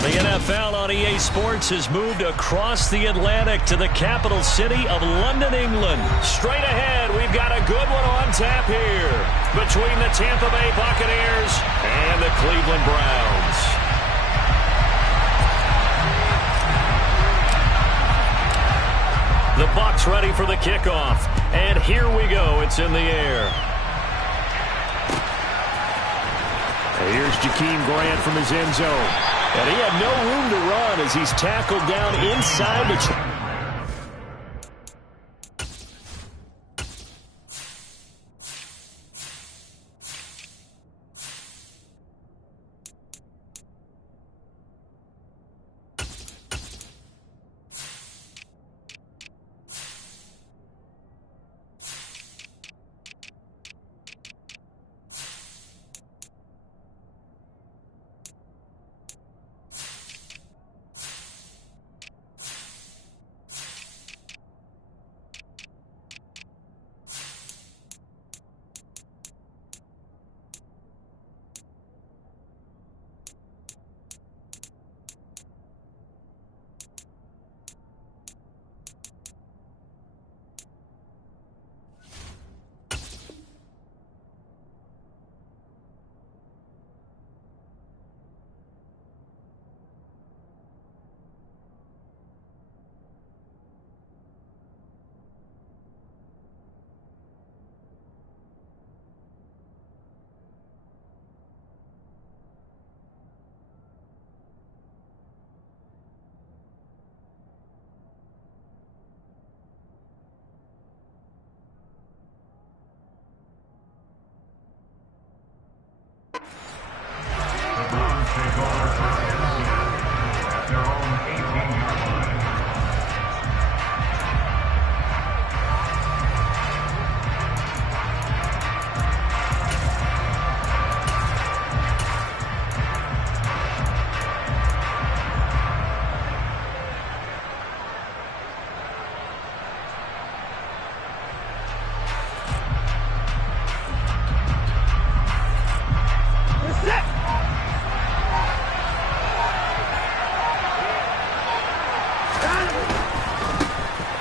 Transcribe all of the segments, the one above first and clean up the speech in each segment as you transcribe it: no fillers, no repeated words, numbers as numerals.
Well, the NFL on EA Sports has moved across the Atlantic to the capital city of London, England. Straight ahead, we've got a good one on tap here between the Tampa Bay Buccaneers and the Cleveland Browns. The Bucs ready for the kickoff, and here we go. It's in the air. Here's Jakeem Grant from his end zone. And he had no room to run as he's tackled down inside the...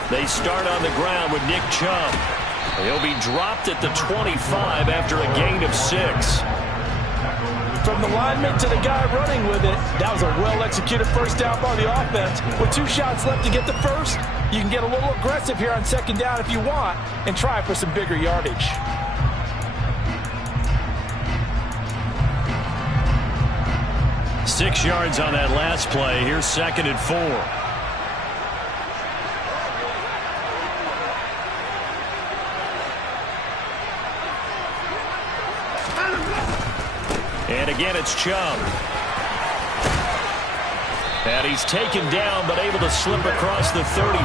They start on the ground with Nick Chubb. He'll be dropped at the 25 after a gain of 6. From the lineman to the guy running with it, that was a well-executed first down by the offense. With 2 shots left to get the first, you can get a little aggressive here on second down if you want and try for some bigger yardage. Six yards on that last play. Here's 2nd and 4. And again, it's Chubb. And he's taken down, but able to slip across the 35.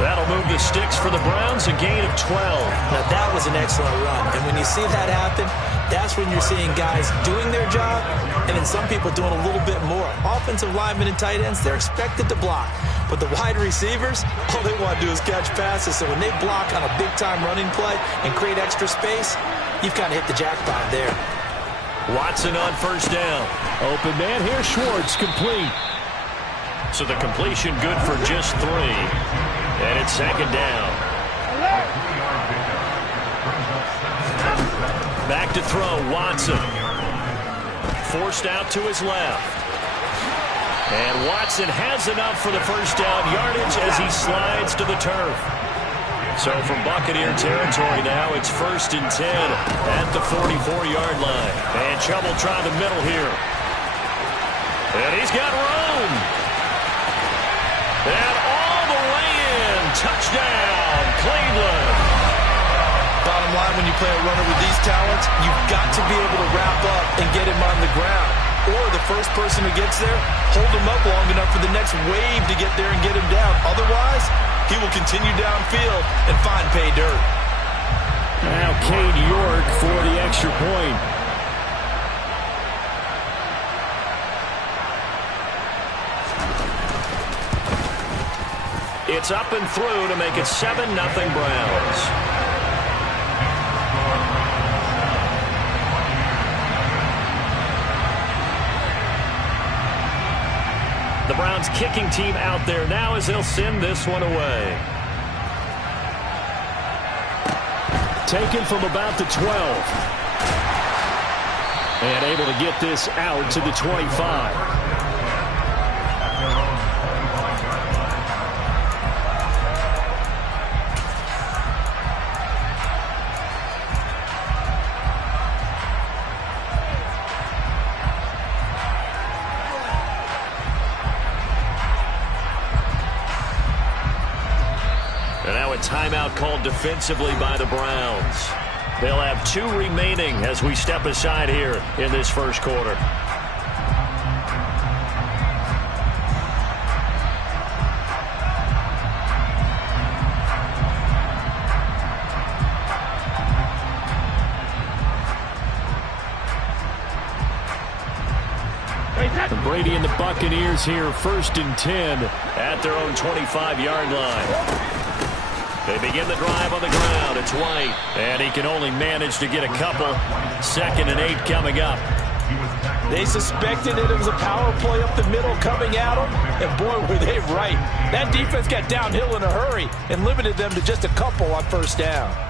That'll move the sticks for the Browns, a gain of 12. Now, that was an excellent run. And when you see that happen, that's when you're seeing guys doing their job, and then some people doing a little bit more. Offensive linemen and tight ends, they're expected to block. But the wide receivers, all they want to do is catch passes. So when they block on a big-time running play and create extra space, you've kind of hit the jackpot there. Watson on first down. Open man here, Schwartz, complete. So the completion good for just 3. And it's 2nd down. Back to throw, Watson. Forced out to his left. And Watson has enough for the first down yardage as he slides to the turf. So from Buccaneer territory now, it's 1st and 10 at the 44-yard line. And Chubb will try the middle here. And he's got room. And all the way in. Touchdown, Cleveland. Bottom line, when you play a runner with these talents, you've got to be able to wrap up and get him on the ground. Or the first person who gets there, hold him up long enough for the next wave to get there and get him down. Otherwise, he will continue downfield and find pay dirt. Now Cade York for the extra point. It's up and through to make it 7-0 Browns. Browns kicking team out there now as they'll send this one away. Taken from about the 12. And able to get this out to the 25. And now a timeout called defensively by the Browns. They'll have 2 remaining as we step aside here in this first quarter. Brady and the Buccaneers here, 1st and 10 at their own 25-yard line. They begin the drive on the ground. It's White, and he can only manage to get a couple. 2nd and 8 coming up. They suspected that it was a power play up the middle coming at them, and boy, were they right. That defense got downhill in a hurry and limited them to just a couple on 1st down.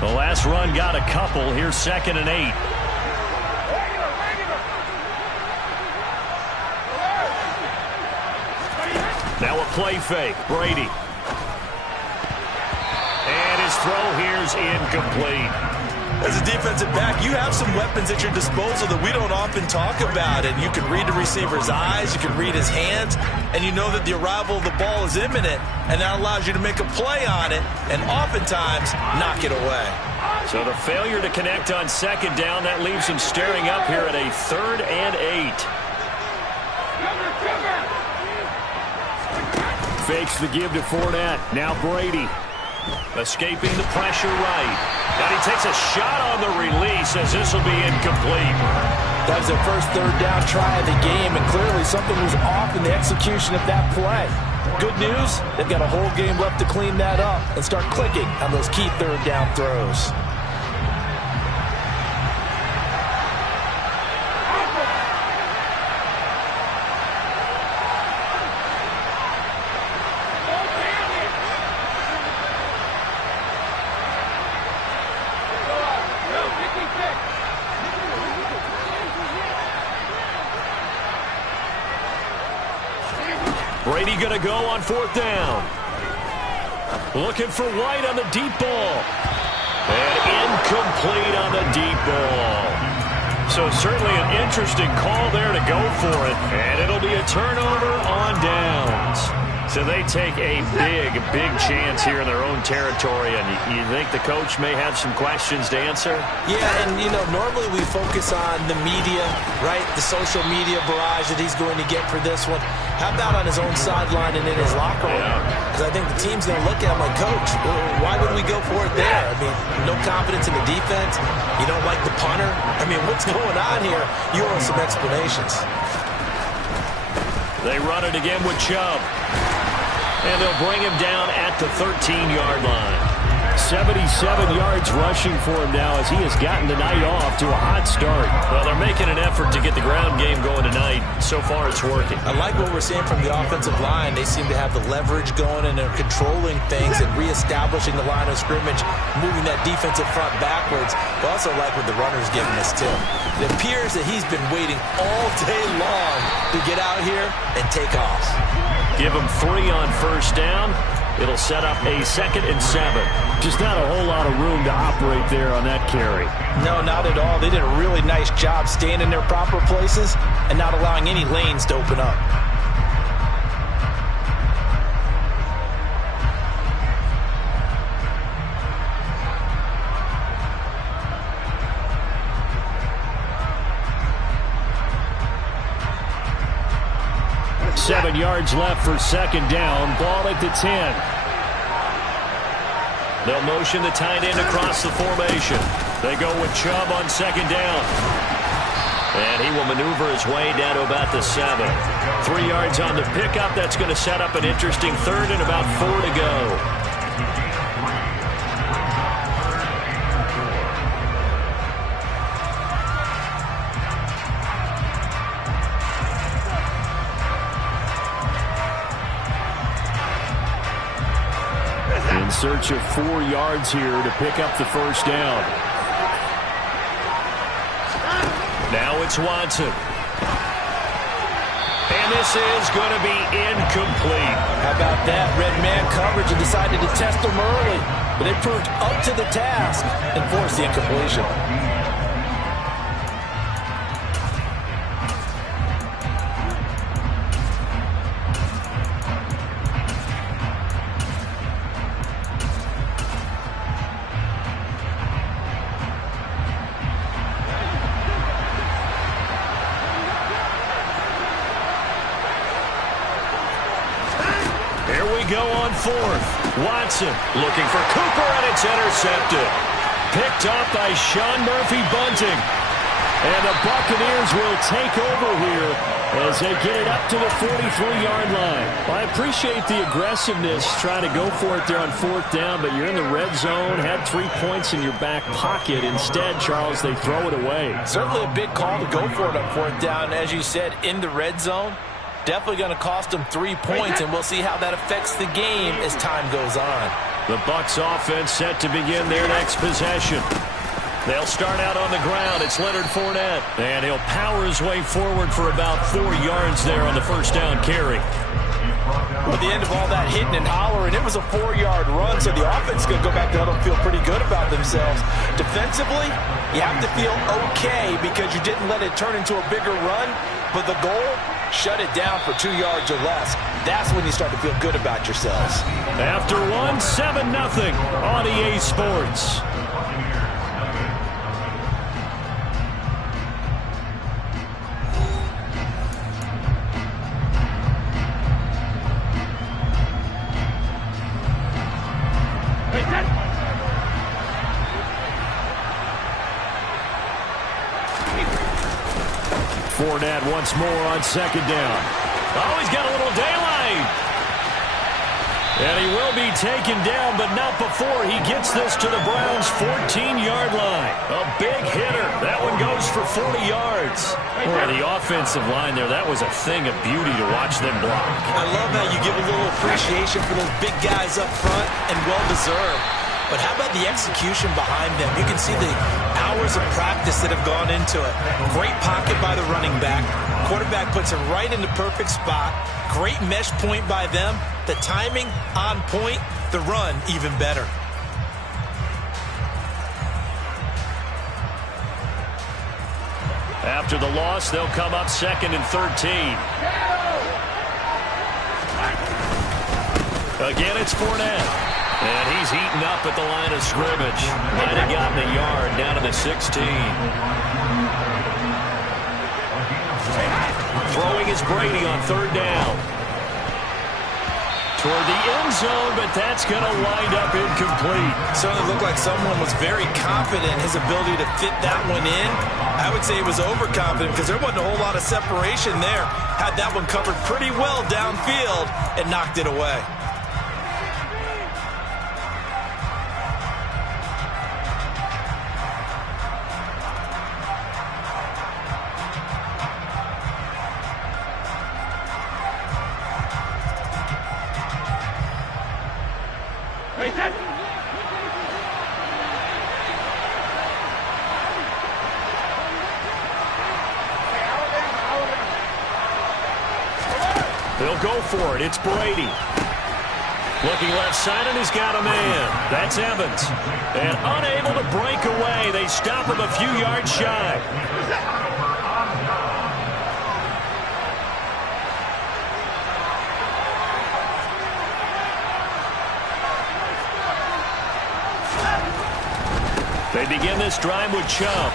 The last run got a couple. Here's 2nd and 8. Now a play fake. Brady. And his throw here's incomplete. As a defensive back, you have some weapons at your disposal that we don't often talk about. And you can read the receiver's eyes, you can read his hands, and you know that the arrival of the ball is imminent, and that allows you to make a play on it and oftentimes knock it away. So the failure to connect on 2nd down, that leaves him staring up here at a 3rd and 8. Fakes the give to Fournette. Now Brady. Escaping the pressure right. And he takes a shot on the release as this will be incomplete. That was their first 3rd down try of the game, and clearly something was off in the execution of that play. Good news, they've got a whole game left to clean that up and start clicking on those key 3rd down throws. Brady going to go on 4th down. Looking for White on the deep ball. And incomplete on the deep ball. So certainly an interesting call there to go for it. And it'll be a turnover on downs. So they take a big chance here in their own territory. And you think the coach may have some questions to answer? Yeah, and, you know, normally we focus on the media, right? The social media barrage that he's going to get for this one. How about on his own sideline and in his locker room? Because I think the team's going to look at him like, Coach, why would we go for it there? I mean, no confidence in the defense. You don't like the punter. I mean, what's going on here? You owe some explanations. They run it again with Chubb. And they'll bring him down at the 13-yard line. 77 yards rushing for him now as he has gotten the night off to a hot start. Well, they're making an effort to get the ground game going tonight. So far, it's working. I like what we're seeing from the offensive line. They seem to have the leverage going, and they're controlling things and reestablishing the line of scrimmage, moving that defensive front backwards. I also like what the runner's giving us, too. It appears that he's been waiting all day long to get out here and take off. Give him 3 on 1st down. It'll set up a 2nd and 7. Just not a whole lot of room to operate there on that carry. No, not at all. They did a really nice job staying in their proper places and not allowing any lanes to open up. Seven yards left for 2nd down. Ball at the 10. They'll motion the tight end across the formation. They go with Chubb on 2nd down. And he will maneuver his way down to about the 7. 3 yards on the pickup. That's going to set up an interesting third and about 4 to go. In search of 4 yards here to pick up the first down. Now it's Watson. And this is going to be incomplete. How about that? Red man coverage and decided to test them early. But they proved up to the task and forced the incompletion. Go on 4th. Watson looking for Cooper, and it's intercepted. Picked up by Sean Murphy-Bunting. And the Buccaneers will take over here as they get it up to the 43-yard line. Well, I appreciate the aggressiveness trying to go for it there on 4th down, but you're in the red zone, had 3 points in your back pocket. Instead, Charles, they throw it away. Certainly a big call to go for it on 4th down. As you said, in the red zone. Definitely going to cost them 3 points, and we'll see how that affects the game as time goes on. The Bucs offense set to begin their next possession. They'll start out on the ground. It's Leonard Fournette. And he'll power his way forward for about 4 yards there on the first down carry. With the end of all that hitting and hollering, it was a 4-yard run, so the offense is going to go back to huddle and feel pretty good about themselves. Defensively, you have to feel okay because you didn't let it turn into a bigger run, but the goal, shut it down for 2 yards or less. That's when you start to feel good about yourselves. After 1, 7-0 on EA Sports. Fournette once more on 2nd down. Oh, he's got a little daylight. And he will be taken down, but not before he gets this to the Browns' 14-yard line. A big hitter. That one goes for 40 yards. Boy, the offensive line there, that was a thing of beauty to watch them block. I love how you give a little appreciation for those big guys up front, and well-deserved. But how about the execution behind them? You can see the hours of practice that have gone into it. Great pocket by the running back. Quarterback puts it right in the perfect spot. Great mesh point by them. The timing on point. The run even better. After the loss, they'll come up 2nd and 13. Again, it's Fournette. And he's eaten up at the line of scrimmage. Might have gotten a yard down to the 16. Throwing is Brady on 3rd down. Toward the end zone, but that's going to wind up incomplete. Certainly looked like someone was very confident in his ability to fit that one in. I would say he was overconfident because there wasn't a whole lot of separation there. Had that one covered pretty well downfield and knocked it away. They'll go for it. It's Brady. Looking left side, and he's got a man. That's Evans. And unable to break away. They stop him a few yards shy. They begin this drive with Chubb.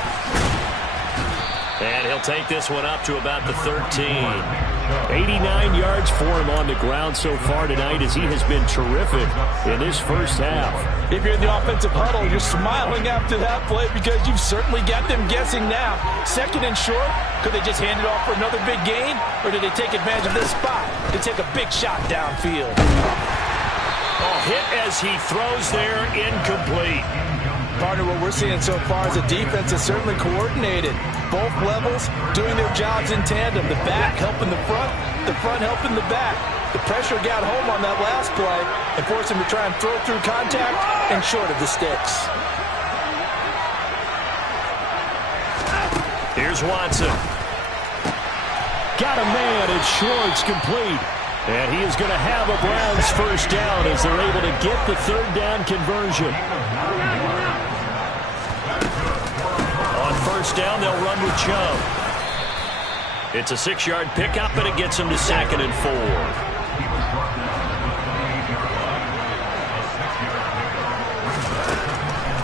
And he'll take this one up to about the 13. 89 yards for him on the ground so far tonight as he has been terrific in this first half. If you're in the offensive huddle, you're smiling after that play because you've certainly got them guessing now. Second and short, could they just hand it off for another big gain? Or did they take advantage of this spot to take a big shot downfield? Oh, hit as he throws there, incomplete. Partner, what we're seeing so far is the defense is certainly coordinated. Both levels doing their jobs in tandem. The back helping the front helping the back. The pressure got home on that last play and forced him to try and throw through contact and short of the sticks. Here's Watson. Got a man, and Schwartz complete. And he is going to have a Browns first down as they're able to get the third down conversion. On first down, they'll run with Chubb. It's a 6-yard pickup, and it gets them to 2nd and 4.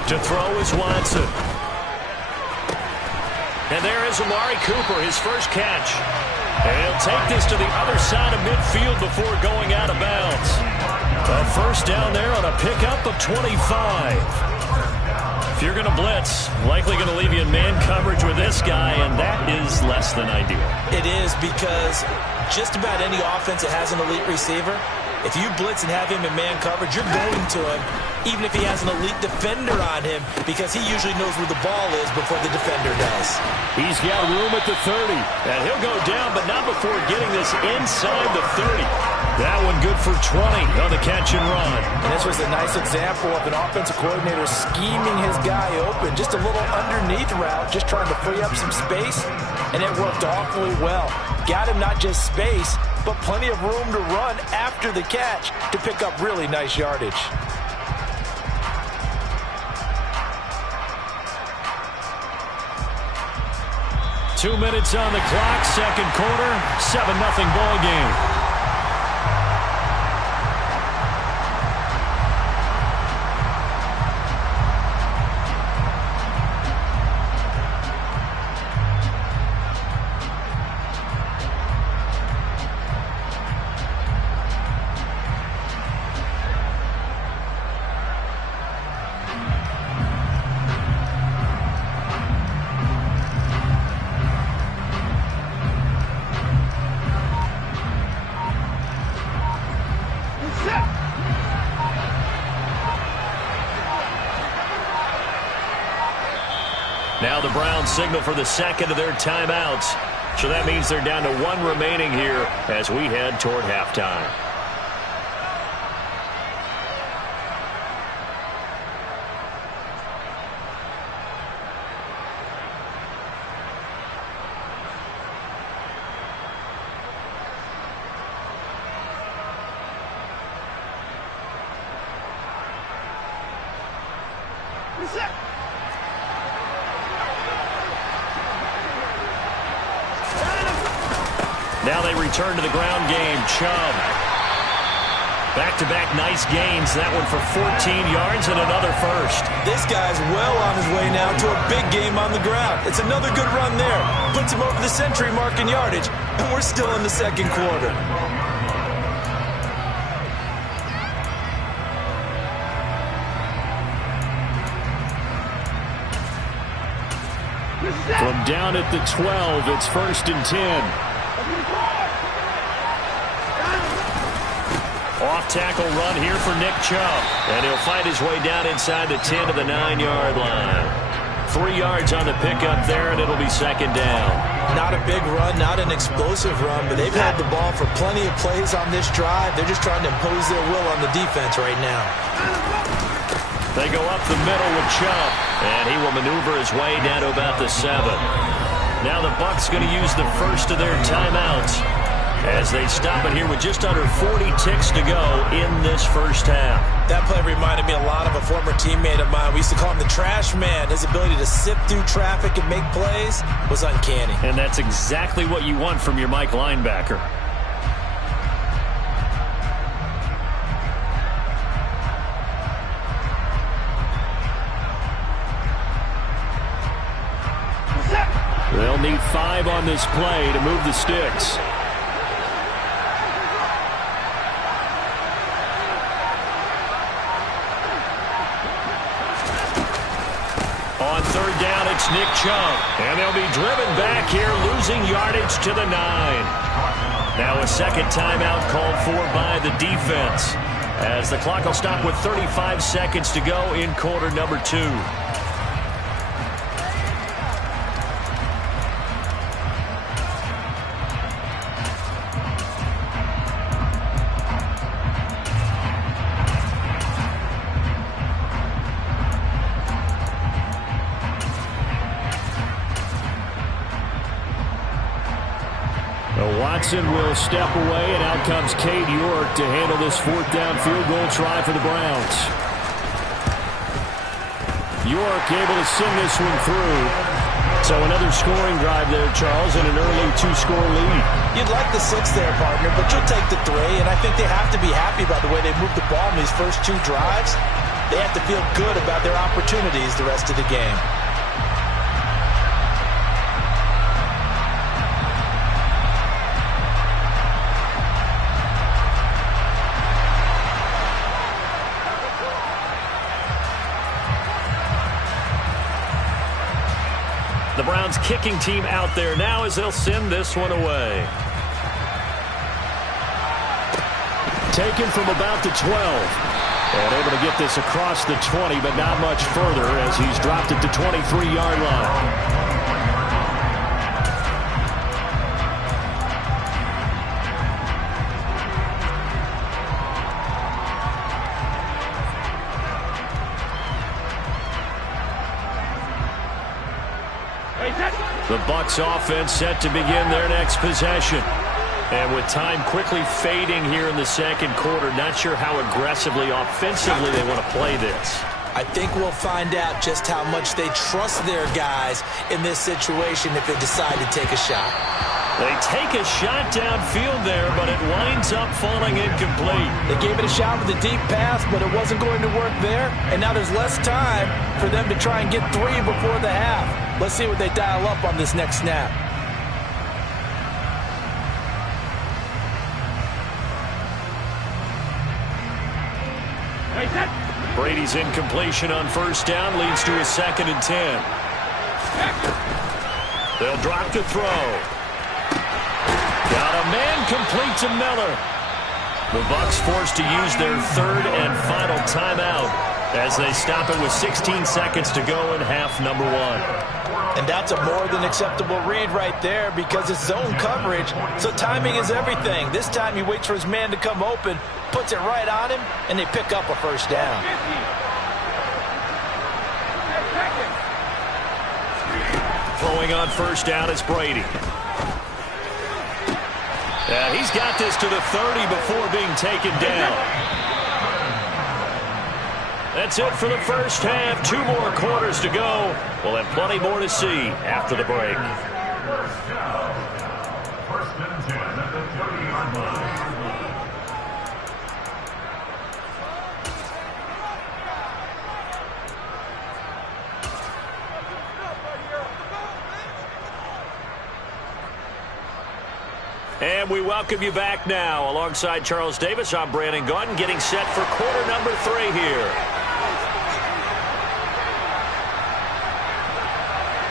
To throw is Watson. And there is Amari Cooper, his first catch. And he'll take this to the other side of midfield before going out of bounds. A first down there on a pickup of 25. If you're going to blitz, likely going to leave you in man coverage with this guy, and that is less than ideal. It is because just about any offense that has an elite receiver, if you blitz and have him in man coverage, you're going to him, even if he has an elite defender on him, because he usually knows where the ball is before the defender does. He's got room at the 30. And he'll go down, but not before getting this inside the 30. That one good for 20 on the catch and run. And this was a nice example of an offensive coordinator scheming his guy open. Just a little underneath route, just trying to free up some space, and it worked awfully well. Got him not just space, but plenty of room to run after the catch to pick up really nice yardage. Two minutes on the clock, second quarter, 7-0 ball game. Now the Browns signal for the second of their timeouts. So that means they're down to one remaining here as we head toward halftime. Now they return to the ground game. Chubb. Back-to-back nice gains. That one for 14 yards and another first. This guy's well on his way now to a big game on the ground. It's another good run there. Puts him over the century mark in yardage, and we're still in the second quarter. From down at the 12, it's 1st and 10. Off-tackle run here for Nick Chubb. And he'll fight his way down inside the 10 to the 9-yard line. 3 yards on the pickup there, and it'll be second down. Not a big run, not an explosive run, but they've had the ball for plenty of plays on this drive. They're just trying to impose their will on the defense right now. They go up the middle with Chubb, and he will maneuver his way down to about the 7. Now the Bucs going to use the first of their timeouts as they stop it here with just under 40 ticks to go in this first half. That play reminded me a lot of a former teammate of mine. We used to call him the trash man. His ability to sift through traffic and make plays was uncanny. And that's exactly what you want from your Mike linebacker. They'll need 5 on this play to move the sticks. down, it's Nick Chubb. And they'll be driven back here, losing yardage to the 9. Now a second timeout called for by the defense, as the clock will stop with 35 seconds to go in quarter number 2. Watson will step away, and out comes Cade York to handle this fourth down field goal try for the Browns. York able to send this one through. So another scoring drive there, Charles, and an early 2-score lead. You'd like the 6 there, partner, but you'll take the 3, and I think they have to be happy about the way they moved the ball in these first 2 drives. They have to feel good about their opportunities the rest of the game. The Browns kicking team out there now as they'll send this one away. Taken from about the 12. And able to get this across the 20, but not much further as he's dropped it to 23-yard line. The Bucs offense set to begin their next possession. And with time quickly fading here in the second quarter, not sure how aggressively, offensively they want to play this. I think we'll find out just how much they trust their guys in this situation if they decide to take a shot. They take a shot downfield there, but it winds up falling incomplete. They gave it a shot with a deep pass, but it wasn't going to work there. And now there's less time for them to try and get 3 before the half. Let's see what they dial up on this next snap. Brady's incompletion on first down leads to a 2nd and 10. They'll drop to throw. Got a man complete to Miller. The Bucs forced to use their 3rd and final timeout as they stop it with 16 seconds to go in half number 1. And that's a more than acceptable read right there because it's zone coverage, so timing is everything. This time he waits for his man to come open, puts it right on him, and they pick up a first down. Throwing on first down is Brady. And he's got this to the 30 before being taken down. That's it for the first half. 2 more quarters to go. We'll have plenty more to see after the break. And we welcome you back now. Alongside Charles Davis, I'm Brandon Gaudin, getting set for quarter number 3 here.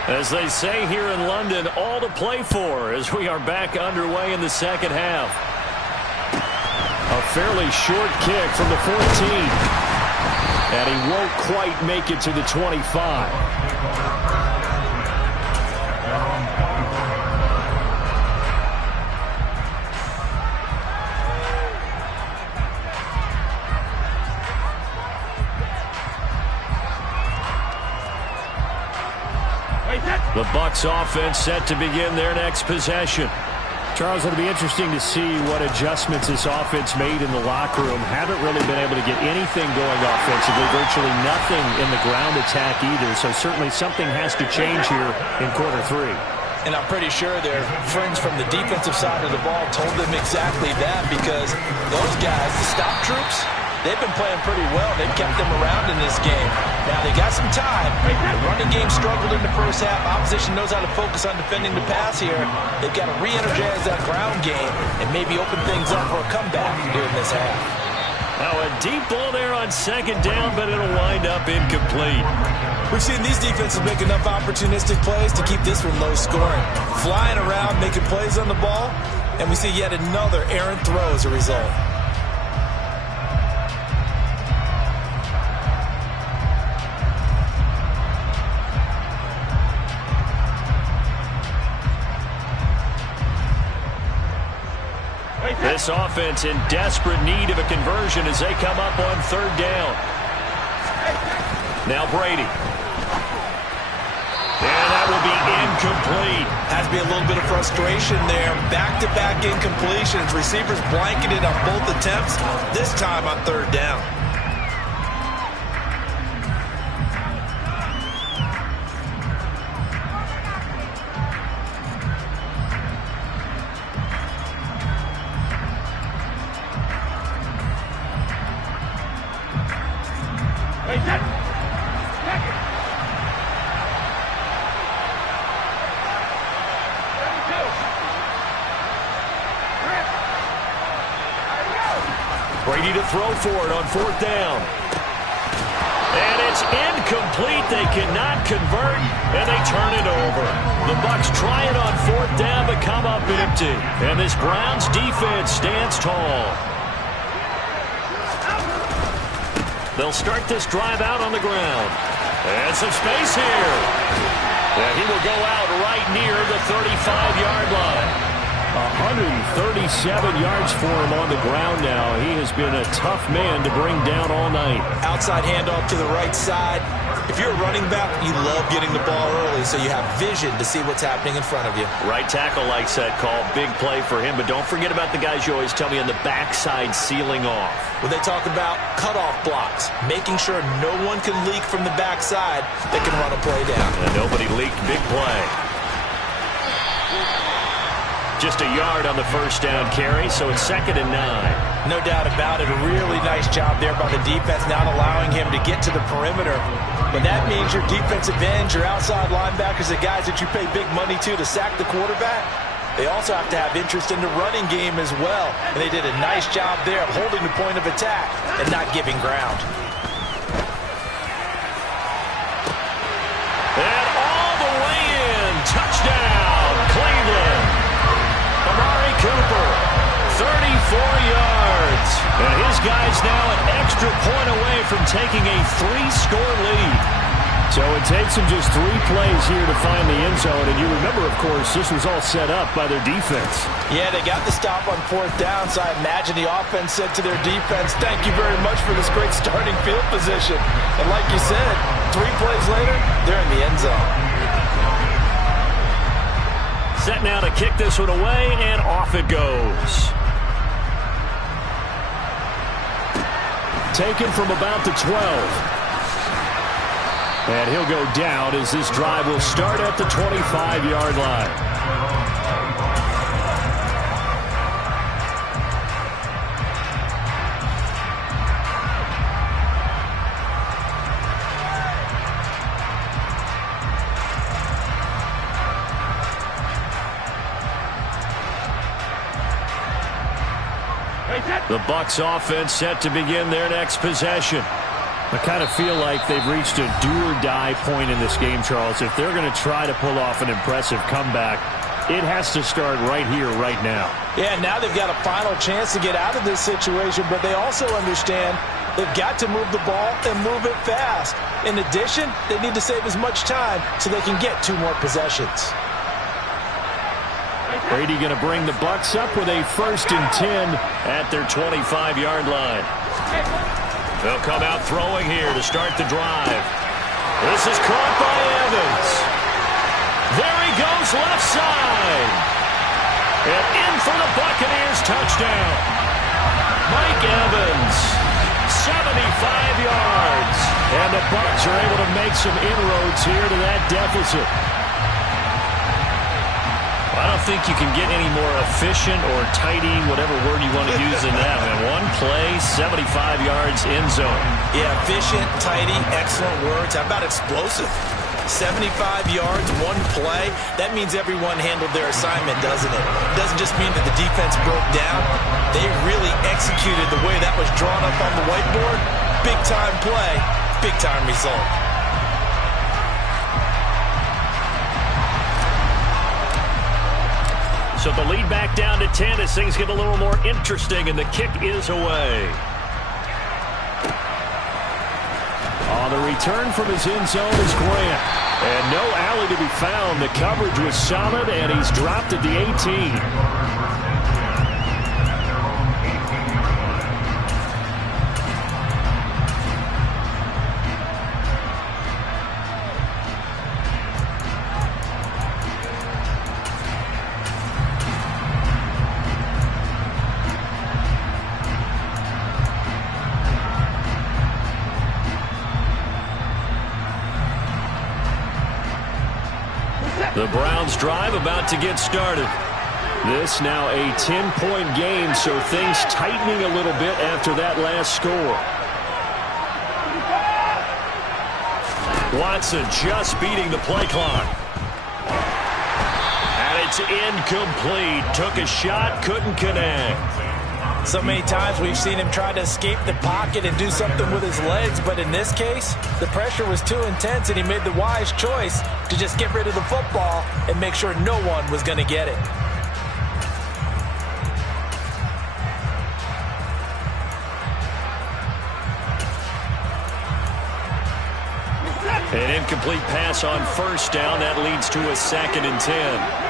As they say here in London, all to play for as we are back underway in the second half. A fairly short kick from the 14. And he won't quite make it to the 25. The Bucs offense set to begin their next possession. Charles, it'll be interesting to see what adjustments this offense made in the locker room. Haven't really been able to get anything going offensively, virtually nothing in the ground attack either. So certainly something has to change here in quarter 3. And I'm pretty sure their friends from the defensive side of the ball told them exactly that because those guys, the stop troops, they've been playing pretty well. They've kept them around in this game. Now, they got some time. The running game struggled in the first half. Opposition knows how to focus on defending the pass here. They've got to re-energize that ground game and maybe open things up for a comeback here in this half. Now a deep ball there on second down, but it'll wind up incomplete. We've seen these defenses make enough opportunistic plays to keep this one low scoring. Flying around, making plays on the ball, and we see yet another errant throw as a result. This offense in desperate need of a conversion as they come up on third down. Now Brady. And that will be incomplete. Has to be a little bit of frustration there. Back-to-back incompletions. Receivers blanketed on both attempts, this time on third down. Brady to throw for it on fourth down. And it's incomplete. They cannot convert, and they turn it over. The Bucs try it on fourth down, but come up empty. And this Browns defense stands tall. They'll start this drive out on the ground. And some space here. And he will go out right near the 35-yard line. 137 yards for him on the ground now. He has been a tough man to bring down all night. Outside handoff to the right side. If you're a running back, you love getting the ball early so you have vision to see what's happening in front of you. Right tackle likes that call. Big play for him. But don't forget about the guys you always tell me on the backside sealing off. When they talk about cutoff blocks, making sure no one can leak from the backside that can run a play down. And nobody leaked. Big play. Just a yard on the first down carry, so it's 2nd and 9. No doubt about it. A really nice job there by the defense, not allowing him to get to the perimeter. But that means your defensive ends, your outside linebackers, the guys that you pay big money to sack the quarterback, they also have to have interest in the running game as well. And they did a nice job there of holding the point of attack and not giving ground. And all the way in. Touchdown, Cleveland. Amari Cooper, 34 yards. And his guy's now an extra point away from taking a 3-score lead. So it takes them just 3 plays here to find the end zone. And you remember, of course, this was all set up by their defense. Yeah, they got the stop on fourth down, so I imagine the offense said to their defense, thank you very much for this great starting field position. And like you said, 3 plays later, they're in the end zone. Set now to kick this one away, and off it goes. Taken from about the 12. And he'll go down as this drive will start at the 25-yard line. The Bucs offense set to begin their next possession. I kind of feel like they've reached a do-or-die point in this game, Charles. If they're going to try to pull off an impressive comeback, it has to start right here, right now. Yeah, now they've got a final chance to get out of this situation, but they also understand they've got to move the ball and move it fast. In addition, they need to save as much time so they can get 2 more possessions. Brady going to bring the Bucs up with a 1st and 10 at their 25-yard line. They'll come out throwing here to start the drive. This is caught by Evans. There he goes left side. And in for the Buccaneers touchdown. Mike Evans, 75 yards. And the Bucs are able to make some inroads here to that deficit. I don't think you can get any more efficient or tidy, whatever word you want to use in that. Man, 1 play, 75 yards, end zone. Yeah, efficient, tidy, excellent words. How about explosive? 75 yards, one play. That means everyone handled their assignment, doesn't it? It doesn't just mean that the defense broke down. They really executed the way that was drawn up on the whiteboard. Big-time play, big-time result. So the lead back down to 10 as things get a little more interesting, and the kick is away. On the return from his end zone is Grant. And no alley to be found. The coverage was solid, and he's dropped at the 18. The Browns drive about to get started. This now a 10-point game, so things tightening a little bit after that last score. Watson just beating the play clock. And it's incomplete. Took a shot, couldn't connect. So many times we've seen him try to escape the pocket and do something with his legs, but in this case, the pressure was too intense and he made the wise choice to just get rid of the football and make sure no one was going to get it. An incomplete pass on first down. That leads to a 2nd and 10.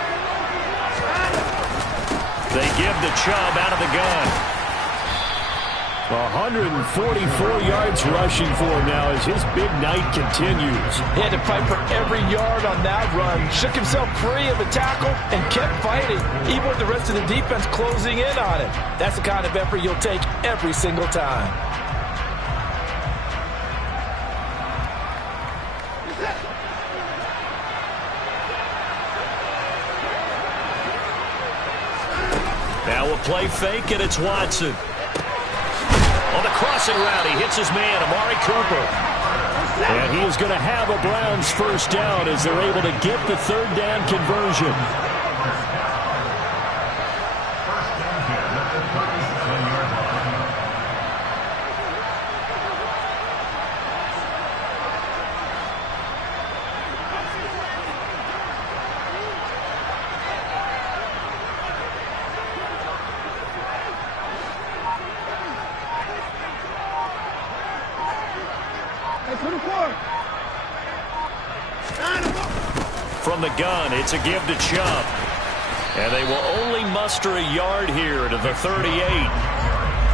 They give the Chubb out of the gun. 144 yards rushing for him now as his big night continues. He had to fight for every yard on that run. Shook himself free of the tackle and kept fighting, even with the rest of the defense closing in on him. That's the kind of effort you'll take every single time. Now a play fake, and it's Watson. On the crossing route, he hits his man, Amari Cooper. And he is going to have a Browns first down as they're able to get the 3rd down conversion. From the gun, it's a give to Chubb. And they will only muster a yard here to the 38.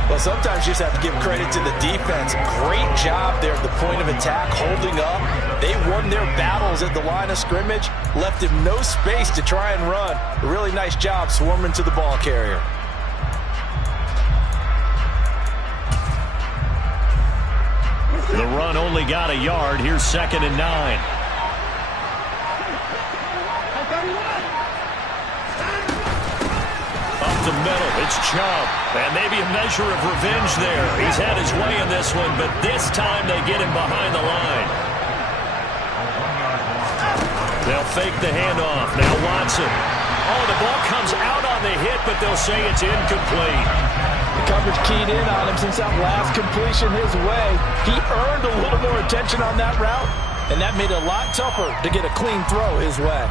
Well, sometimes you just have to give credit to the defense. Great job there at the point of attack, holding up. They won their battles at the line of scrimmage, left him no space to try and run. A really nice job swarming to the ball carrier. The run only got a yard. Here's 2nd and 9. Up the middle, it's Chubb. And maybe a measure of revenge there. He's had his way in this one, but this time they get him behind the line. They'll fake the handoff. Now Watson. Oh, the ball comes out on the hit, but they'll say it's incomplete. The coverage keyed in on him since that last completion his way. He earned a little more attention on that route, and that made it a lot tougher to get a clean throw his way.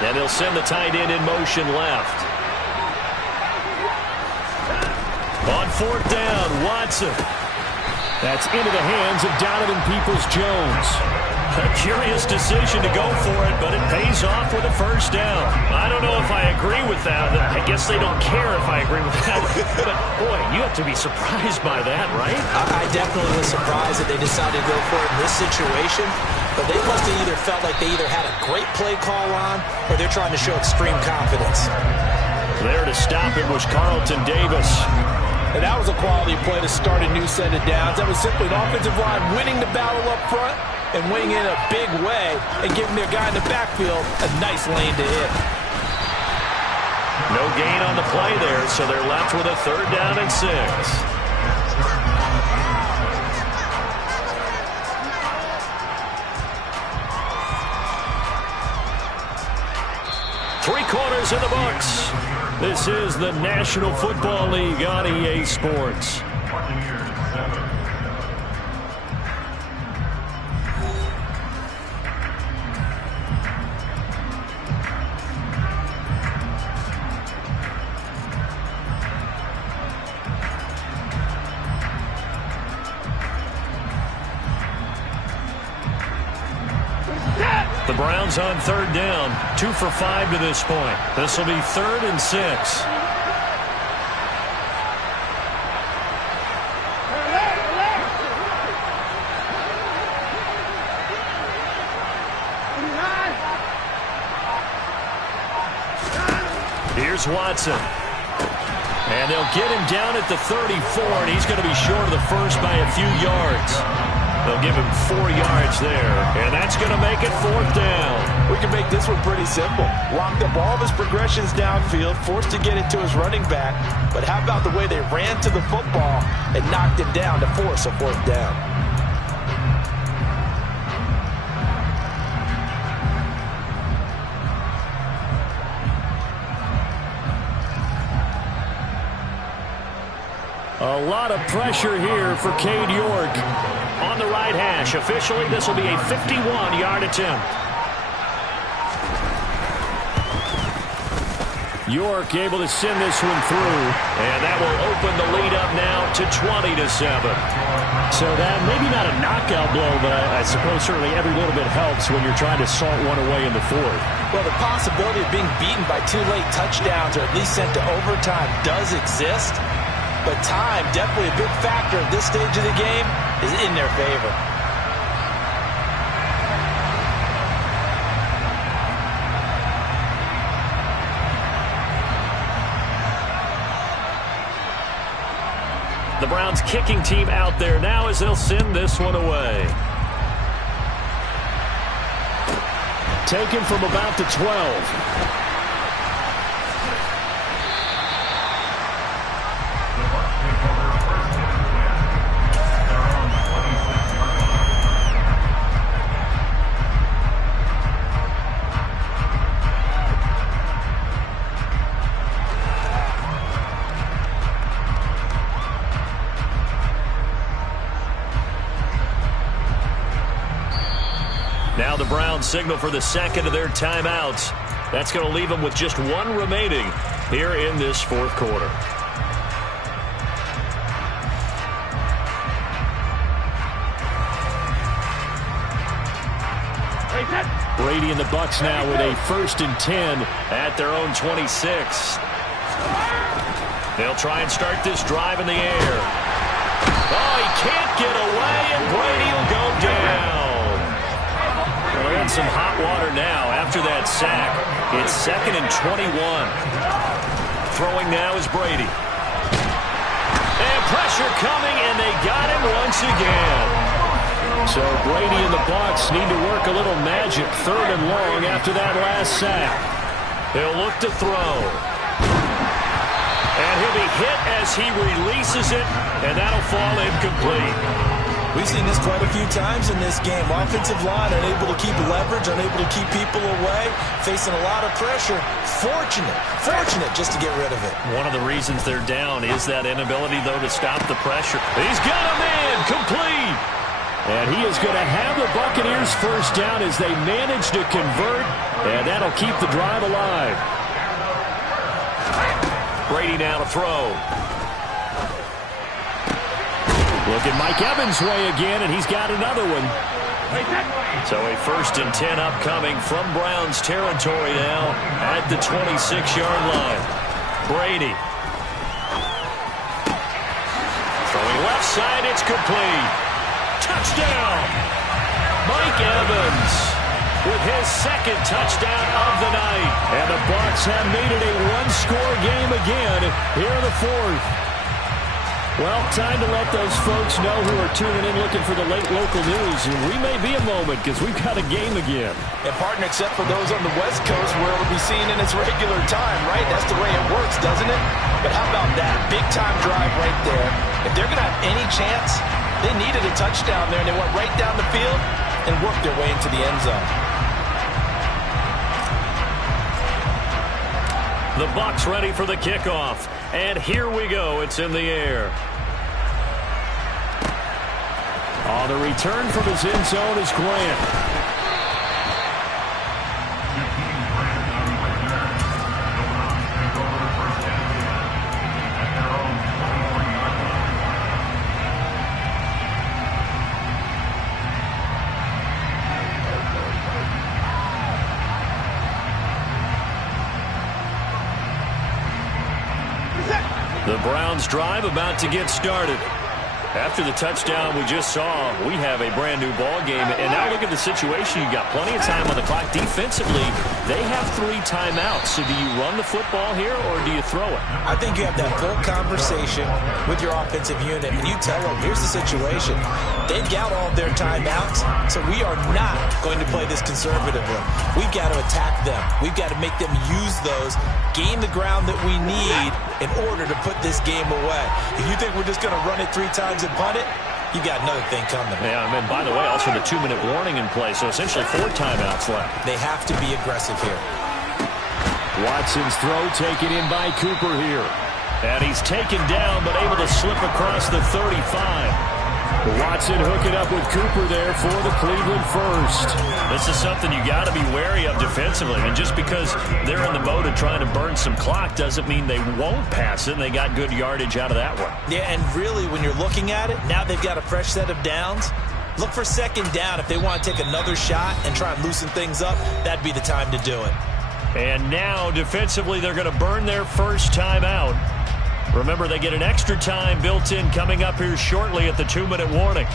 And he'll send the tight end in motion left. On 4th down, Watson. That's into the hands of Donovan Peoples-Jones. A curious decision to go for it, but it pays off with a first down. I don't know if I agree with that. I guess they don't care if I agree with that. But, boy, you have to be surprised by that, right? I definitely was surprised that they decided to go for it in this situation. But they must have either felt like they either had a great play call on or they're trying to show extreme confidence. There to stop it was Carlton Davis. And that was a quality play to start a new set of downs. That was simply an offensive line winning the battle up front and winning in a big way and giving their guy in the backfield a nice lane to hit. No gain on the play there, so they're left with a 3rd down and 6. Three quarters in the books. This is the National Football League on EA Sports. The Browns on 3rd down, 2 for 5 to this point. This will be 3rd and 6. Here's Watson. And they'll get him down at the 34, and he's going to be short of the first by a few yards. They'll give him 4 yards there, and that's going to make it 4th down. We can make this one pretty simple. Locked up all of his progressions downfield, forced to get it to his running back. But how about the way they ran to the football and knocked him down to force a 4th down? A lot of pressure here for Cade York. On the right hash, officially, this will be a 51-yard attempt. York able to send this one through, and that will open the lead up now to 20-7. So that maybe not a knockout blow, but I suppose certainly every little bit helps when you're trying to salt one away in the 4th. Well, the possibility of being beaten by 2 late touchdowns or at least sent to overtime does exist. But time, definitely a big factor at this stage of the game, is in their favor. The Browns kicking team out there now as they'll send this one away. Taken from about the 12. Now the Browns signal for the second of their timeouts. That's going to leave them with just 1 remaining here in this 4th quarter. Brady and the Bucs now with a 1st and 10 at their own 26. They'll try and start this drive in the air. Oh, he can't get away, and Brady will go down. We're in some hot water now after that sack. It's 2nd and 21. Throwing now is Brady. And pressure coming, and they got him once again. So Brady and the Bucs need to work a little magic 3rd and long after that last sack. He'll look to throw. And he'll be hit as he releases it, and that'll fall incomplete. We've seen this quite a few times in this game. Offensive line unable to keep leverage, unable to keep people away, facing a lot of pressure. Fortunate just to get rid of it. One of the reasons they're down is that inability, though, to stop the pressure. He's got him in, complete. And he is going to have the Buccaneers 1st down as they manage to convert, and that'll keep the drive alive. Brady now to throw. Look at Mike Evans' way again, and he's got another one. So a 1st and 10 upcoming from Browns territory now at the 26-yard line. Brady. Throwing left side, it's complete. Touchdown! Mike Evans with his 2nd touchdown of the night. And the Bucs have made it a 1-score game again here in the 4th. Well, time to let those folks know who are tuning in looking for the late local news. And we may be a moment because we've got a game again. And, partner, except for those on the West Coast where it'll be seen in its regular time, right? That's the way it works, doesn't it? But how about that? Big-time drive right there. If they're going to have any chance, they needed a touchdown there, and they went right down the field and worked their way into the end zone. The Bucs ready for the kickoff. And here we go. It's in the air. The return from his end zone is Grant. The Browns drive about to get started. After the touchdown we just saw, we have a brand new ball game. And now look at the situation. You got plenty of time on the clock. Defensively, they have 3 timeouts. So do you run the football here or do you throw it? I think you have that full conversation with your offensive unit, and you tell them, here's the situation. They've got all their timeouts, so we are not going to play this conservatively. We've got to attack them. We've got to make them use those, gain the ground that we need in order to put this game away. If you think we're just going to run it 3 times and punt it, you got another thing coming. Yeah, I mean, by the way, also the 2-minute warning in play, so essentially 4 timeouts left. They have to be aggressive here. Watson's throw taken in by Cooper here. And he's taken down, but able to slip across the 35. Watson hooking up with Cooper there for the Cleveland first. This is something you got to be wary of defensively. And just because they're in the mode of trying to burn some clock doesn't mean they won't pass it. And they got good yardage out of that one. Yeah, and really, when you're looking at it, now they've got a fresh set of downs. Look for second down. If they want to take another shot and try and loosen things up, that'd be the time to do it. And now, defensively, they're going to burn their first timeout. Remember, they get an extra time built in coming up here shortly at the 2-minute warning.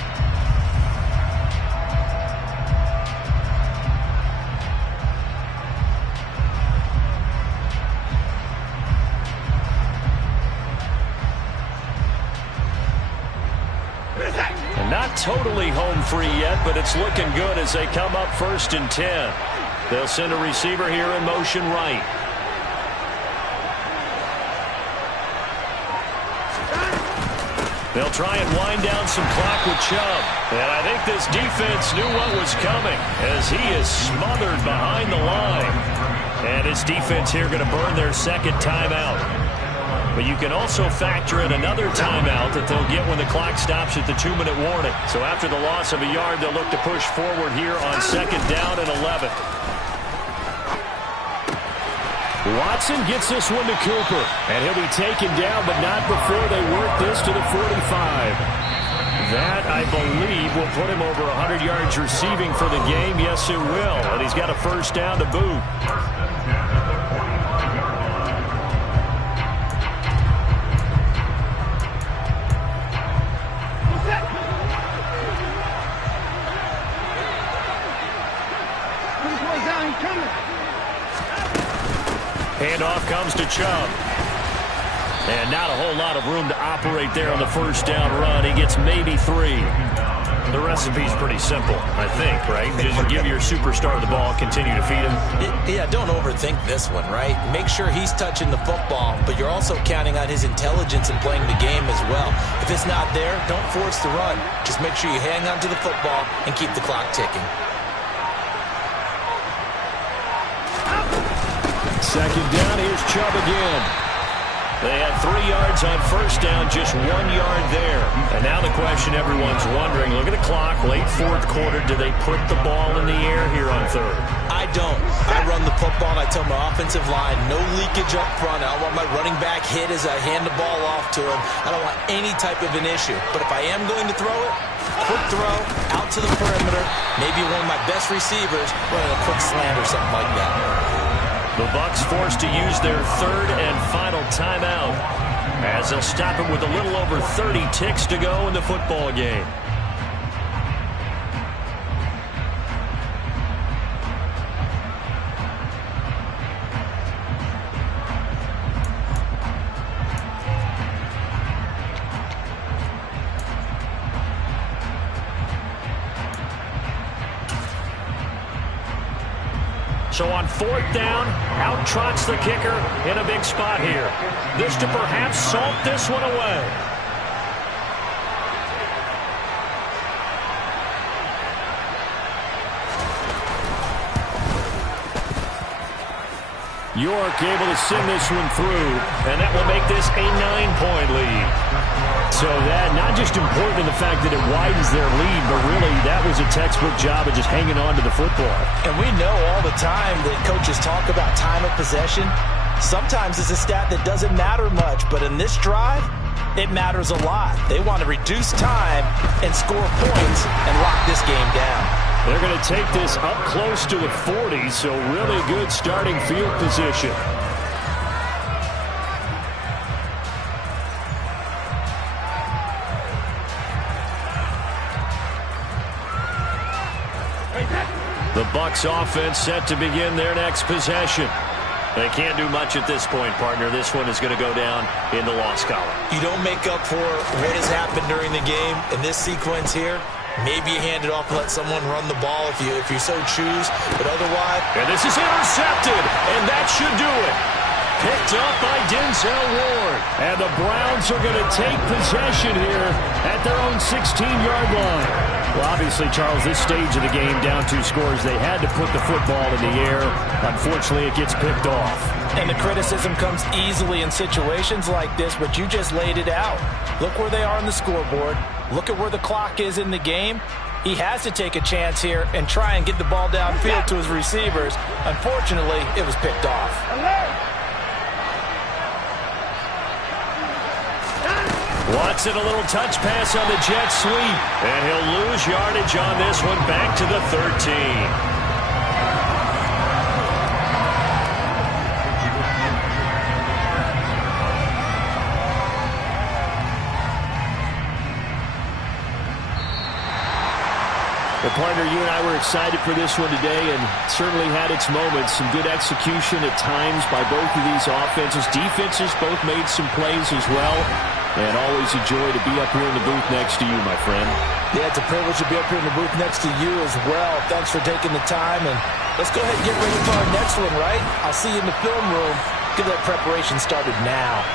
And not totally home free yet, but it's looking good as they come up 1st and 10. They'll send a receiver here in motion right. They'll try and wind down some clock with Chubb. And I think this defense knew what was coming as he is smothered behind the line. And his defense here going to burn their second timeout. But you can also factor in another timeout that they'll get when the clock stops at the 2-minute warning. So after the loss of a yard, they'll look to push forward here on 2nd down and 11. Watson gets this one to Cooper, and he'll be taken down, but not before they work this to the 45. That, I believe, will put him over 100 yards receiving for the game. Yes, it will, and he's got a first down to boot. Handoff comes to Chubb. And not a whole lot of room to operate there on the first down run. He gets maybe 3. The recipe's pretty simple, I think, right? Just give your superstar the ball, continue to feed him. Yeah, don't overthink this one, right? Make sure he's touching the football, but you're also counting on his intelligence in playing the game as well. If it's not there, don't force the run. Just make sure you hang on to the football and keep the clock ticking. Second down, here's Chubb again. They had 3 yards on first down, just 1 yard there. And now the question everyone's wondering, look at the clock, late 4th quarter, do they put the ball in the air here on 3rd? I don't. I run the football, and I tell my offensive line, no leakage up front. I don't want my running back hit as I hand the ball off to him. I don't want any type of an issue. But if I am going to throw it, quick throw, out to the perimeter, maybe one of my best receivers running a quick slant or something like that. The Bucs forced to use their 3rd and final timeout as they'll stop it with a little over 30 ticks to go in the football game. So on 4th down, out trots the kicker in a big spot here. This to perhaps salt this one away. York able to send this one through. And that will make this a 9-point lead. So that not just important in the fact that it widens their lead, but really that was a textbook job of just hanging on to the football. And we know all the time that coaches talk about time of possession. Sometimes it's a stat that doesn't matter much, but in this drive, it matters a lot. They want to reduce time and score points and lock this game down. They're going to take this up close to the 40, so really good starting field position. The Bucs offense set to begin their next possession. They can't do much at this point, partner. This one is going to go down in the loss column. You don't make up for what has happened during the game in this sequence here. Maybe you hand it off and let someone run the ball if you so choose, but otherwise... And this is intercepted, and that should do it. Picked up by Denzel Ward. And the Browns are going to take possession here at their own 16-yard line. Well, obviously, Charles, this stage of the game, down 2 scores, they had to put the football in the air. Unfortunately, it gets picked off. And the criticism comes easily in situations like this, but you just laid it out. Look where they are on the scoreboard. Look at where the clock is in the game. He has to take a chance here and try and get the ball downfield to his receivers. Unfortunately, it was picked off. Watson, a little touch pass on the jet sweep. And he'll lose yardage on this one, back to the 13. Well, partner, you and I were excited for this one today and certainly had its moments. Some good execution at times by both of these offenses. Defenses both made some plays as well. And always a joy to be up here in the booth next to you, my friend. Yeah, it's a privilege to be up here in the booth next to you as well. Thanks for taking the time. And let's go ahead and get ready for our next one, right? I'll see you in the film room. Get that preparation started now.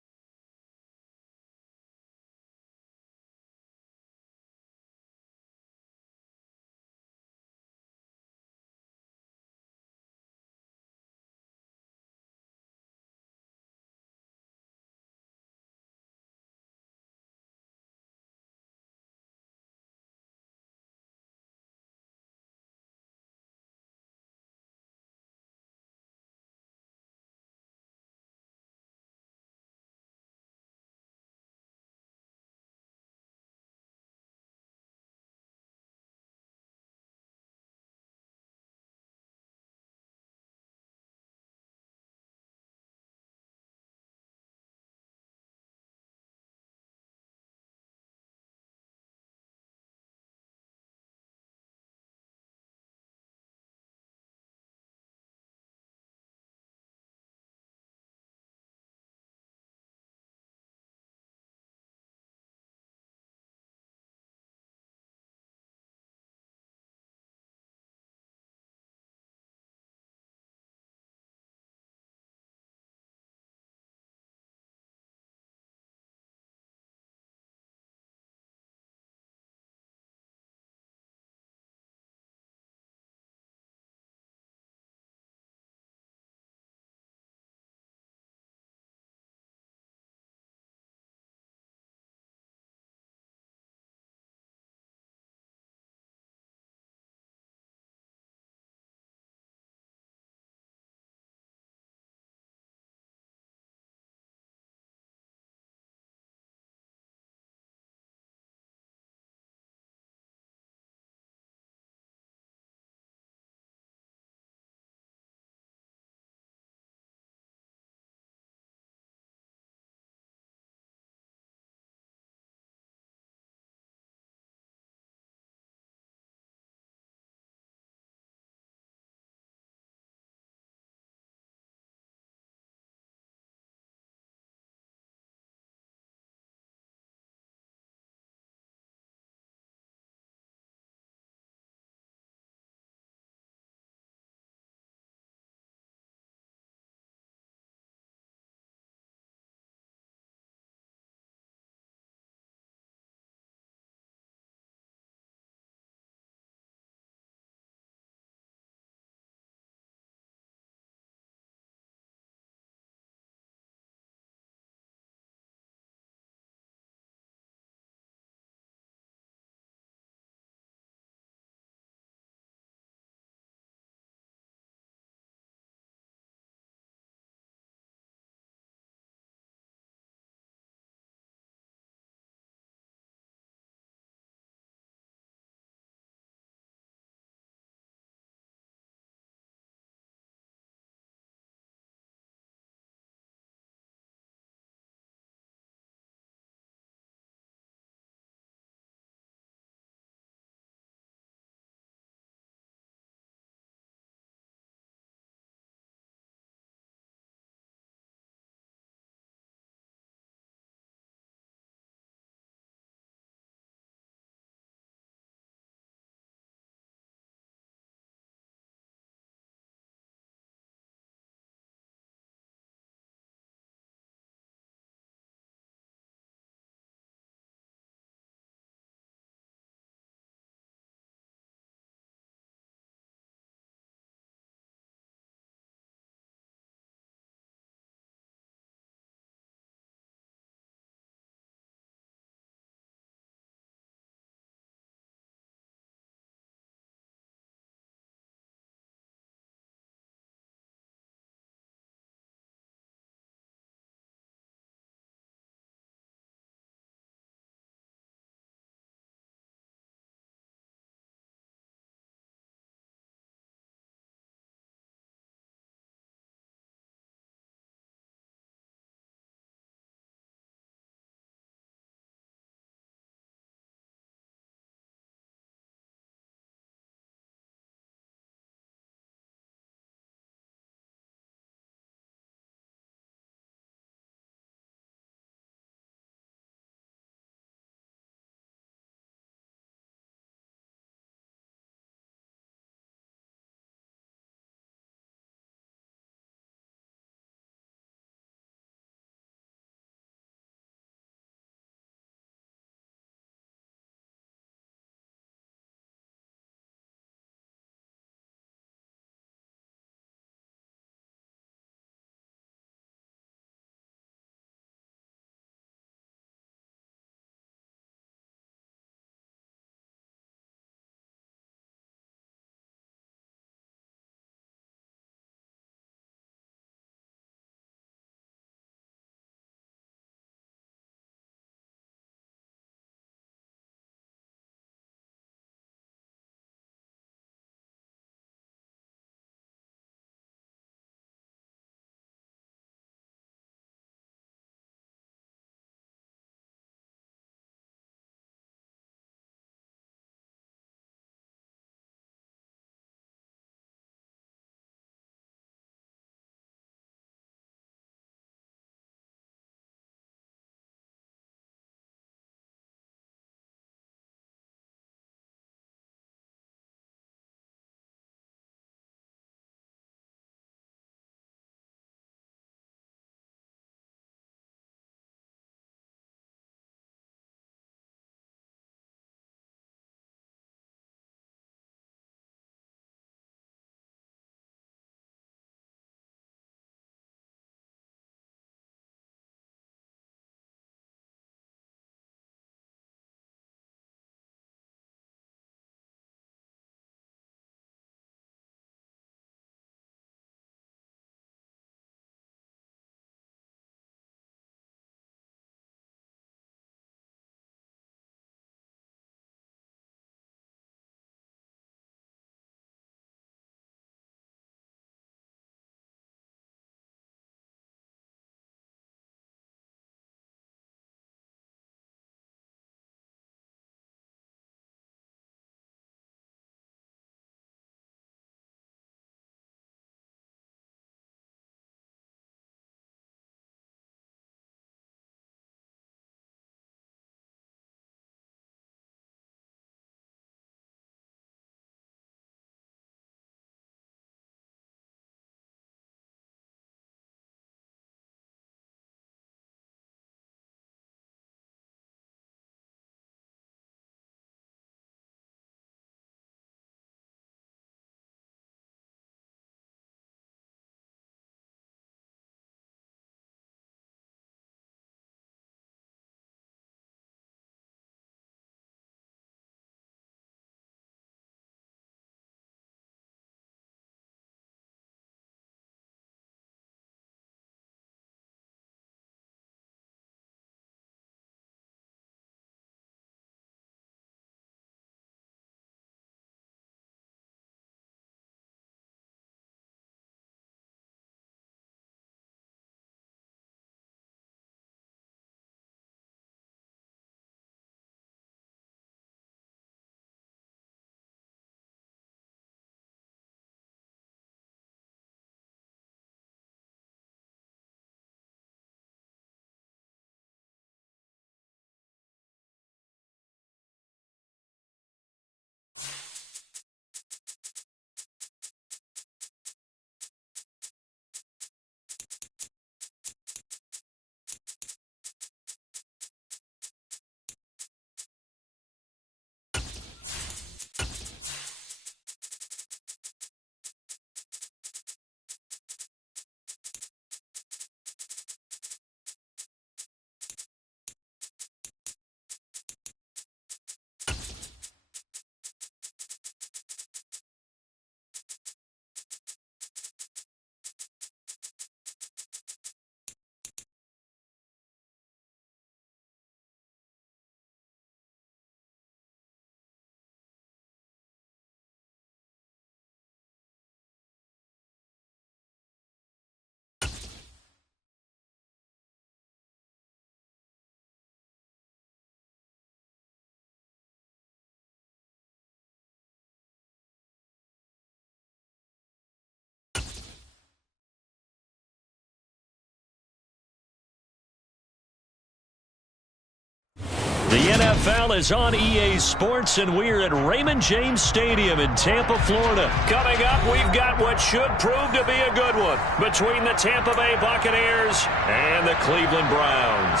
NFL is on EA Sports, and we're at Raymond James Stadium in Tampa, Florida. Coming up, we've got what should prove to be a good one between the Tampa Bay Buccaneers and the Cleveland Browns.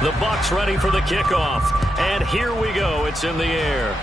The Bucs ready for the kickoff. And here we go. It's in the air.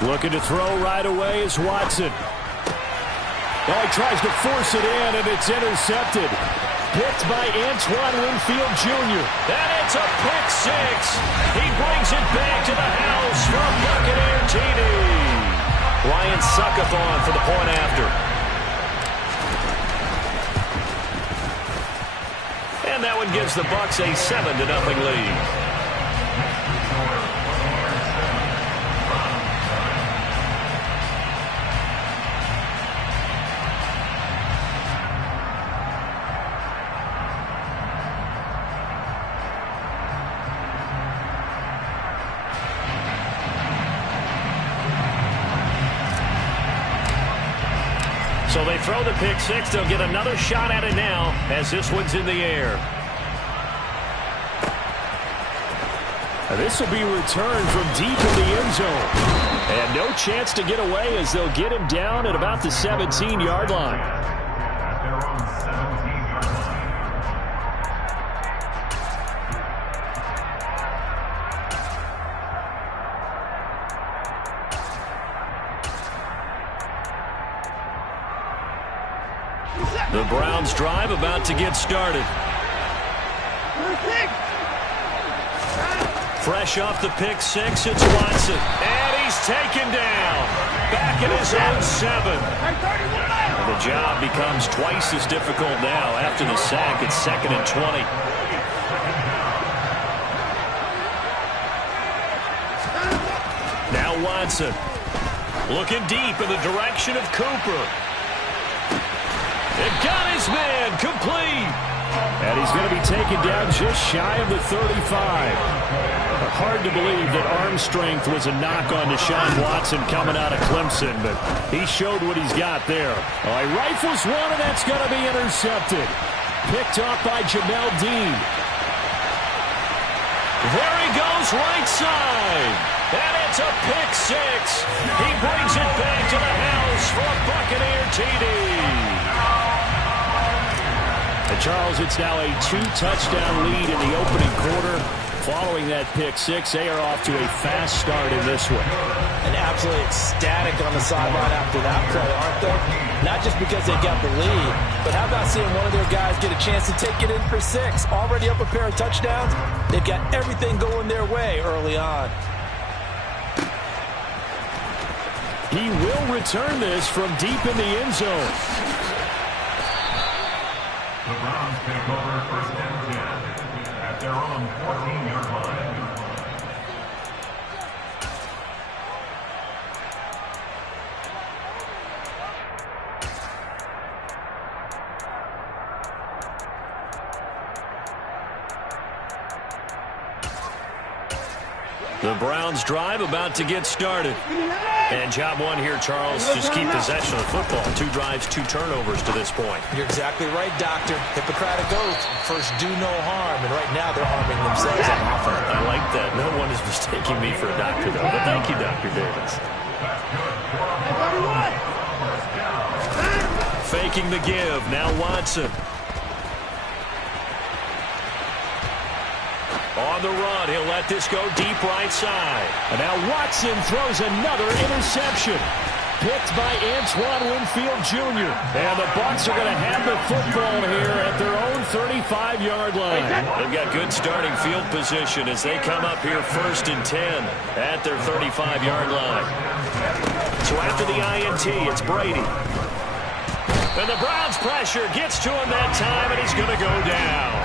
Looking to throw right away is Watson. Oh, he tries to force it in, and it's intercepted. Picked by Antoine Winfield Jr. And it's a pick six. He brings it back to the house for a Buccaneer TD. Ryan Suckathon for the point after. And that one gives the Bucs a 7-0 lead. So they throw the pick six. They'll get another shot at it now as this one's in the air. This will be returned from deep in the end zone. And no chance to get away as they'll get him down at about the 17-yard line. The Browns drive about to get started. Fresh off the pick six, it's Watson. And he's taken down. Back in his own 7. And the job becomes twice as difficult now after the sack. It's 2nd and 20. Now Watson. Looking deep in the direction of Cooper. It got his man complete. And he's going to be taken down just shy of the 35. Hard to believe that arm strength was a knock on Deshaun Watson coming out of Clemson, but he showed what he's got there. Oh, he rifles one, and that's going to be intercepted. Picked off by Jamel Dean. There he goes right side. And it's a pick six. He brings it back to the house for a Buccaneer TD. And Charles, it's now a 2-touchdown lead in the opening quarter. Following that pick six, they are off to a fast start in this one. And absolutely ecstatic on the sideline after that play, aren't they? Not just because they got the lead, but how about seeing one of their guys get a chance to take it in for 6? Already up a pair of touchdowns. They've got everything going their way early on. He will return this from deep in the end zone. The Browns take over 1st and 10 at their own 14-yard line. The Browns drive about to get started. And job one here, Charles, just keep possession of the football. 2 drives, 2 turnovers to this point. You're exactly right, Doctor. Hippocratic oath. First, do no harm. And right now, they're harming themselves on offense. I like that. No one is mistaking me for a doctor, though. But thank you, Dr. Davis. Faking the give. Now Watson. On the run, he'll let this go deep right side. And now Watson throws another interception. Picked by Antoine Winfield Jr. And the Bucs are going to have the football here at their own 35-yard line. They've got good starting field position as they come up here 1st and 10 at their 35-yard line. So after the INT, it's Brady. And the Browns pressure gets to him that time, and he's going to go down.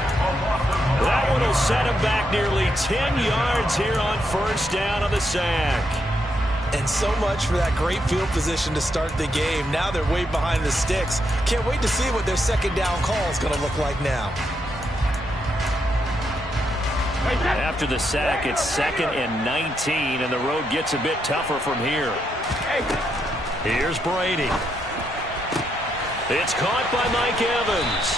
That one will set him back nearly 10 yards here on 1st down on the sack. And so much for that great field position to start the game. Now they're way behind the sticks. Can't wait to see what their 2nd down call is going to look like now. After the sack, it's 2nd and 19, and the road gets a bit tougher from here. Here's Brady. It's caught by Mike Evans.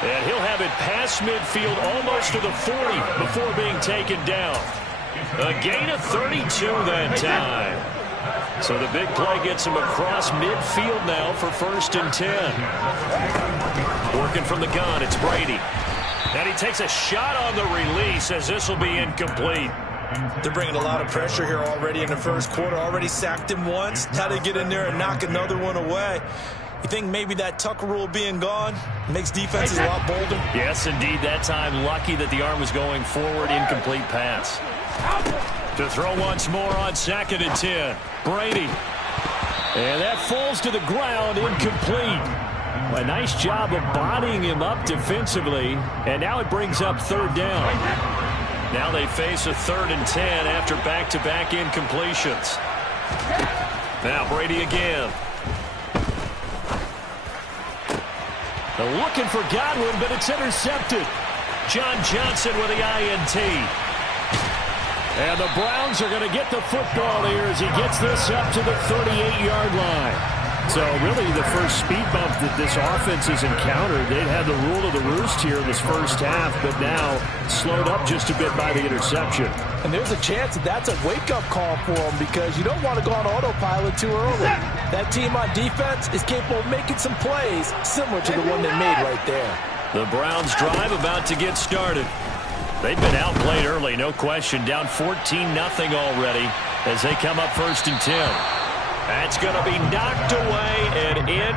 And he'll have it past midfield almost to the 40 before being taken down. A gain of 32 that time. So the big play gets him across midfield now for 1st and 10. Working from the gun, it's Brady. And he takes a shot on the release as this will be incomplete. They're bringing a lot of pressure here already in the 1st quarter. Already sacked him once. Now they get in there and knock another one away. You think maybe that Tucker rule being gone makes defenses a lot bolder? Yes, indeed. That time, lucky that the arm was going forward. Incomplete pass. To throw once more on 2nd and 10. Brady. And that falls to the ground, incomplete. A nice job of bodying him up defensively. And now it brings up 3rd down. Now they face a 3rd and 10 after back-to-back incompletions. Now Brady again. They're looking for Godwin, but it's intercepted. John Johnson with the INT. And the Browns are going to get the football here as he gets this up to the 38-yard line. So really the first speed bump that this offense has encountered, they'd had the rule of the roost here in this 1st half, but now slowed up just a bit by the interception. And there's a chance that that's a wake-up call for them because you don't want to go on autopilot too early. That team on defense is capable of making some plays similar to the one they made right there. The Browns drive about to get started. They've been outplayed early, no question. Down 14-0 already as they come up 1st and 10. That's going to be knocked away and in.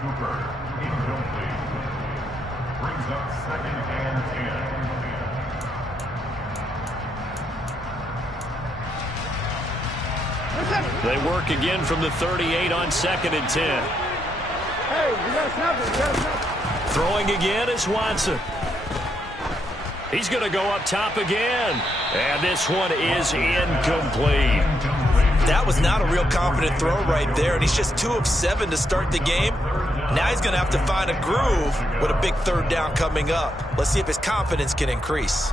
Cooper, incomplete. Brings up 2nd and 10. They work again from the 38 on 2nd and 10. Hey, you got to snap it. You got to snap it. Throwing again is Watson. He's going to go up top again. And this one is incomplete. That was not a real confident throw right there, and he's just 2 of 7 to start the game. Now he's going to have to find a groove with a big 3rd down coming up. Let's see if his confidence can increase.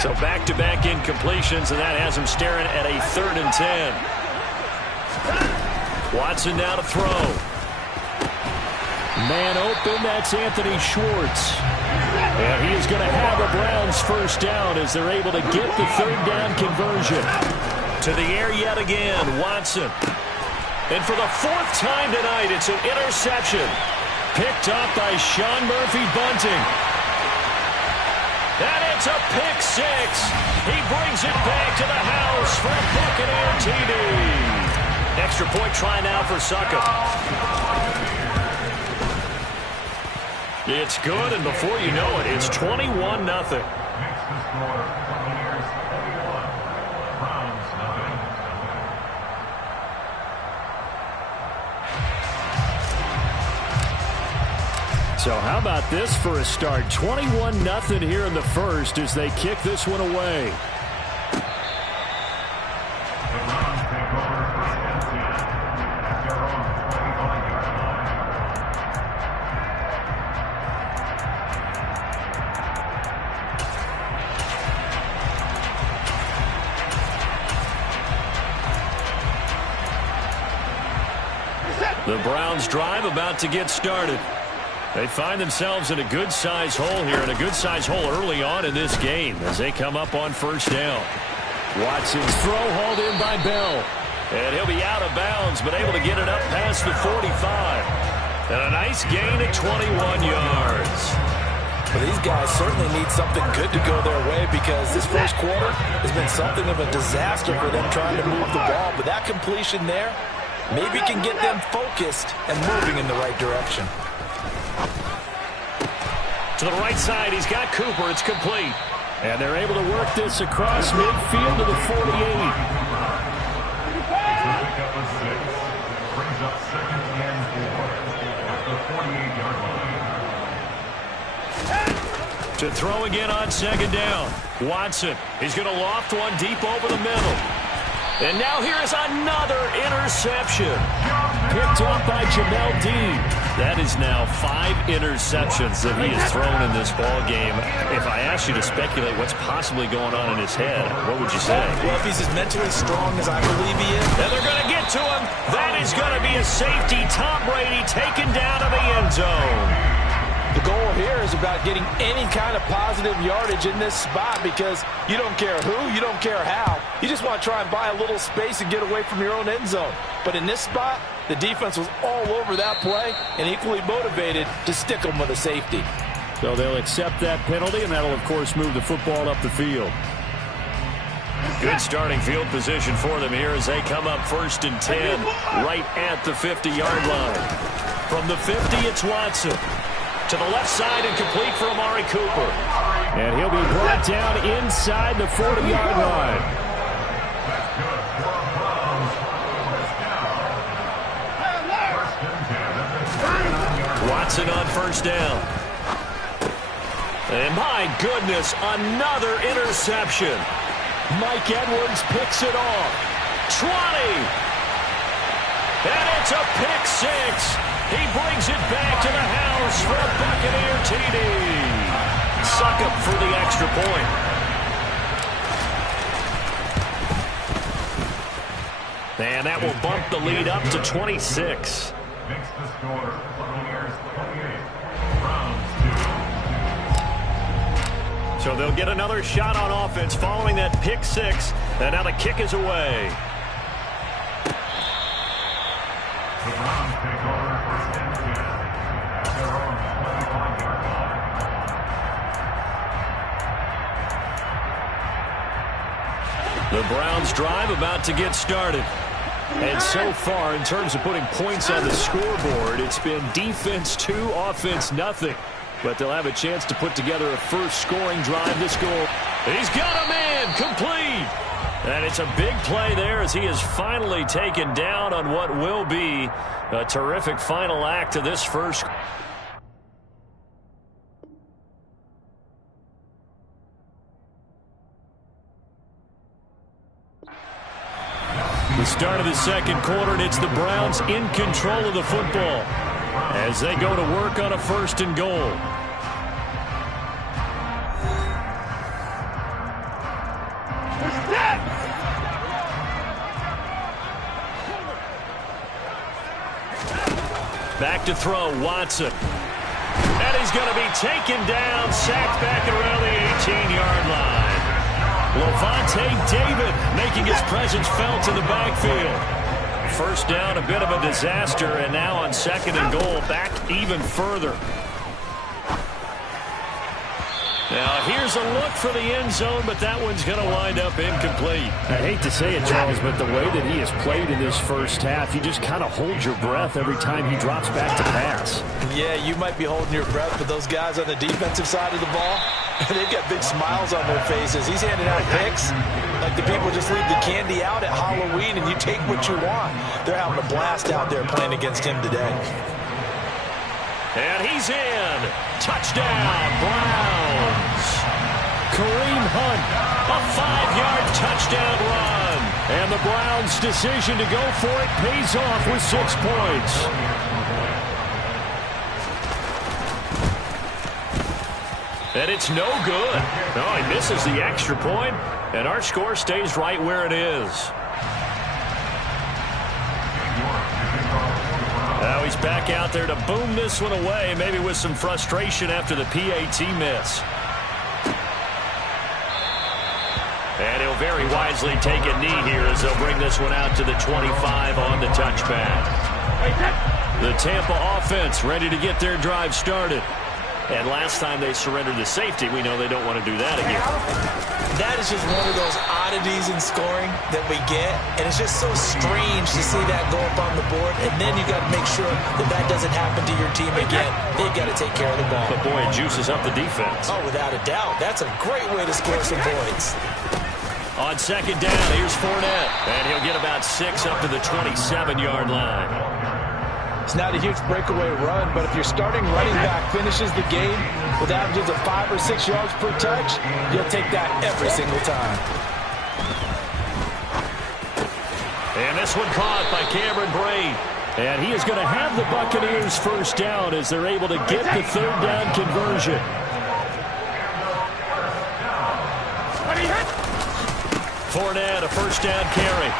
So back-to-back incompletions, and that has him staring at a 3rd and 10. Watson now to throw. Man open, that's Anthony Schwartz. And he is going to have a Browns first down as they're able to get the third down conversion. To the air yet again, Watson. And for the fourth time tonight, it's an interception. Picked up by Sean Murphy-Bunting. And it's a pick six. He brings it back to the house for a Buccaneer TD. Extra point try now for Succop. It's good, and before you know it, it's 21-0. Next to score, Buccaneers 21, Browns 0. So how about this for a start? 21-0 here in the first as they kick this one away. The Browns take over first and 10 at their own 25-yard line. The Browns drive about to get started. They find themselves in a good-sized hole here, and a good-sized hole early on in this game as they come up on first down. Watson's throw hauled in by Bell. And he'll be out of bounds, but able to get it up past the 45. And a nice gain at 21 yards. Well, these guys certainly need something good to go their way because this first quarter has been something of a disaster for them trying to move the ball. But that completion there maybe can get them focused and moving in the right direction. To the right side, he's got Cooper. It's complete. And they're able to work this across midfield to the 48. Pickup of 6. Brings up second and 4 at the 48-yard line. To throw again on second down. Watson. He's going to loft one deep over the middle. And now here is another interception. Picked up by Jamel Dean. That is now 5 interceptions that he has thrown in this ball game. If I asked you to speculate what's possibly going on in his head, what would you say? Well, if he's as mentally strong as I believe he is. And they're going to get to him. That is going to be a safety. Tom Brady taken down to the end zone. The goal here is about getting any kind of positive yardage in this spot because you don't care who, you don't care how. You just want to try and buy a little space and get away from your own end zone. But in this spot, the defense was all over that play and equally motivated to stick them with a safety. So they'll accept that penalty, and that'll, of course, move the football up the field. Good starting field position for them here as they come up first and 10 right at the 50-yard line. From the 50, it's Watson. To the left side and complete for Amari Cooper. And he'll be brought down inside the 40-yard line. Watson on first down. And my goodness, another interception. Mike Edwards picks it off. 20. And it's a pick six. He brings it back to the house for a Buccaneer TD. Succop for the extra point. And that will bump the lead up to 26. Next to score, Buccaneers 28, Browns 2. So they'll get another shot on offense following that pick six. And now the kick is away. The Browns take over first and 10 at their own 25-yard line. The Browns drive about to get started. And so far, in terms of putting points on the scoreboard, it's been defense 2, offense nothing. But they'll have a chance to put together a first scoring drive to score. He's got a man complete. And it's a big play there as he is finally taken down on what will be a terrific final act of this first. The start of the second quarter, and it's the Browns in control of the football as they go to work on a first and goal. Back to throw, Watson. And he's going to be taken down, sacked back around the 18-yard line. Lavonte David making his presence felt in the backfield. First down, a bit of a disaster, and now on 2nd and goal, back even further. Now, here's a look for the end zone, but that one's going to wind up incomplete. I hate to say it, Charles, but the way that he has played in this first half, you just kind of hold your breath every time he drops back to pass. Yeah, you might be holding your breath, but those guys on the defensive side of the ball, they've got big smiles on their faces. He's handing out picks like the people just leave the candy out at Halloween and you take what you want. They're having a blast out there playing against him today. And he's in. Touchdown, Browns. Kareem Hunt, a 5-yard touchdown run. And the Browns' decision to go for it pays off with 6 points. And it's no good. No, he misses the extra point, and our score stays right where it is. Now he's back out there to boom this one away, maybe with some frustration after the PAT miss. And he'll very wisely take a knee here as they'll bring this one out to the 25 on the touchback. The Tampa offense ready to get their drive started. And last time they surrendered the safety, we know they don't want to do that again. That is just one of those oddities in scoring that we get. And it's just so strange to see that go up on the board. And then you got to make sure that that doesn't happen to your team again. They've got to take care of the ball. But boy, it juices up the defense. Oh, without a doubt. That's a great way to score some points. On 2nd down, here's Fournette. And he'll get about 6 up to the 27-yard line. It's not a huge breakaway run, but if your starting running back finishes the game with averages of 5 or 6 yards per touch, you'll take that every single time. And this one caught by Cameron Brate. And he is going to have the Buccaneers first down as they're able to get the 3rd down conversion. Fournette, a first down carry.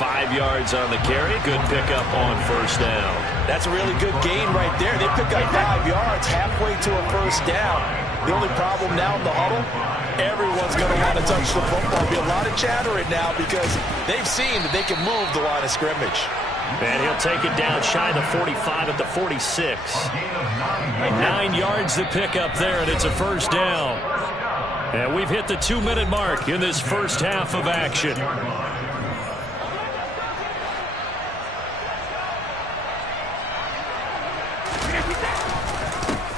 5 yards on the carry. Good pickup on first down. That's a really good gain right there. They pick up 5 yards halfway to a first down. The only problem now in the huddle, everyone's going to want to touch the football. There'll be a lot of chattering now because they've seen that they can move the line of scrimmage. And he'll take it down shy of the 45 at the 46. 9 yards to pick up there, and it's a first down. And we've hit the 2-minute mark in this first half of action.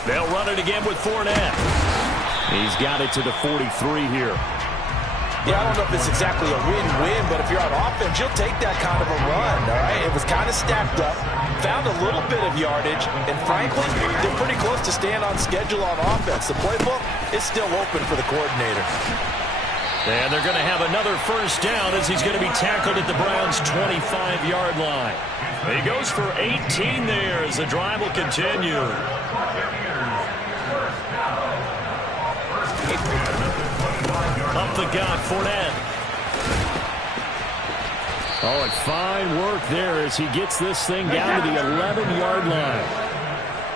They'll run it again with Fournette. He's got it to the 43 here. Yeah, I don't know if it's exactly a win-win, but if you're on offense, you'll take that kind of a run, all right? It was kind of stacked up, found a little bit of yardage, and frankly, they're pretty close to staying on schedule on offense. The playbook is still open for the coordinator. And they're going to have another first down as he's going to be tackled at the Browns' 25-yard line. He goes for 18 there as the drive will continue. Up the gut, Fournette. Oh, and fine work there as he gets this thing down to the 11-yard line.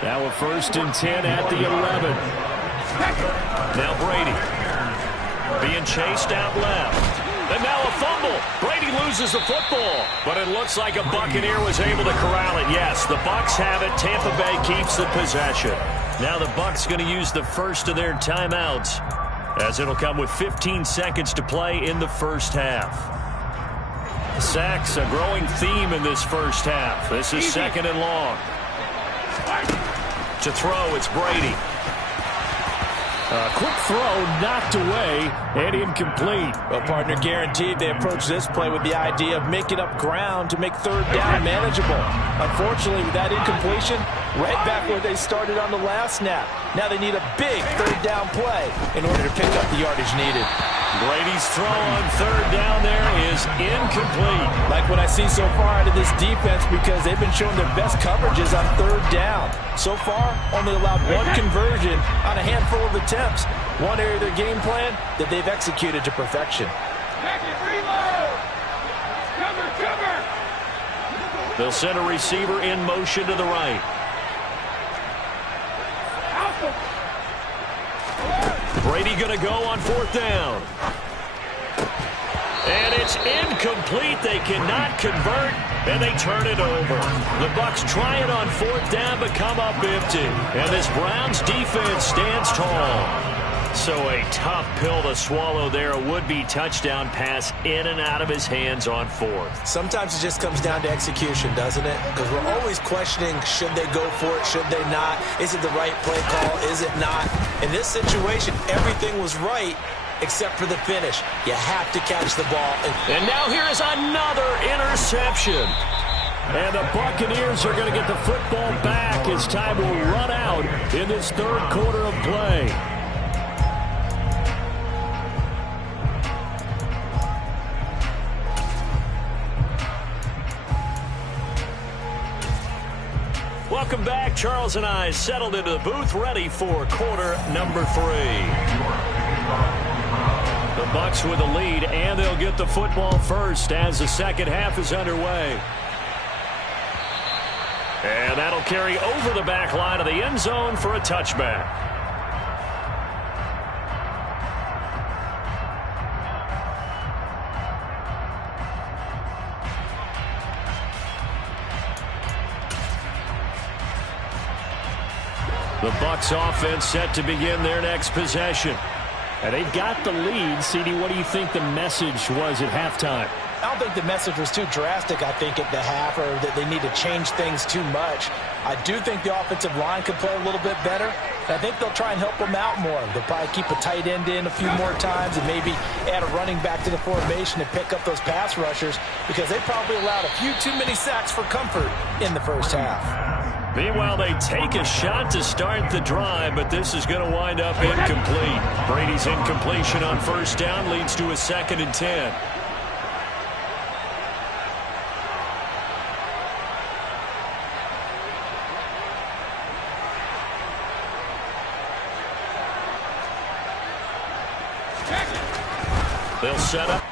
Now a 1st and 10 at the 11. Now Brady being chased out left. And now a fumble. Brady loses the football. But it looks like a Buccaneer was able to corral it. Yes, the Bucs have it. Tampa Bay keeps the possession. Now the Bucs going to use the first of their timeouts, as it'll come with 15 seconds to play in the first half. Sacks, a growing theme in this first half. This is 2nd and long. To throw, it's Brady. A quick throw knocked away and incomplete. Well, partner, guaranteed they approach this play with the idea of making up ground to make 3rd down manageable. Unfortunately, with that incompletion, right back where they started on the last snap. Now they need a big 3rd down play in order to pick up the yardage needed. Brady's throw on 3rd down there is incomplete. Like what I see so far out of this defense, because they've been showing their best coverages on 3rd down. So far, only allowed 1 conversion on a handful of attempts. One area of their game plan that they've executed to perfection. They'll send a receiver in motion to the right. Brady going to go on 4th down. And it's incomplete. They cannot convert, and they turn it over. The Bucs try it on 4th down, but come up empty. And this Browns defense stands tall. So a tough pill to swallow there. A would-be touchdown pass in and out of his hands on 4th. Sometimes it just comes down to execution, doesn't it? Because we're always questioning, should they go for it, should they not? Is it the right play call, is it not? In this situation, everything was right, except for the finish. You have to catch the ball. And now here is another interception. And the Buccaneers are going to get the football back as time will run out in this 3rd quarter of play. Welcome back. Charles and I settled into the booth, ready for quarter number 3. The Bucs with the lead, and they'll get the football first as the second half is underway. And that'll carry over the back line of the end zone for a touchback. The Bucs offense set to begin their next possession. And they've got the lead. CD, what do you think the message was at halftime? I don't think the message was too drastic, I think, at the half, or that they need to change things too much. I do think the offensive line could play a little bit better. I think they'll try and help them out more. They'll probably keep a tight end in a few more times and maybe add a running back to the formation to pick up those pass rushers, because they probably allowed a few too many sacks for comfort in the first half. Meanwhile, they take a shot to start the drive, but this is going to wind up incomplete. Brady's incompletion on 1st down leads to a 2nd and 10. They'll set up.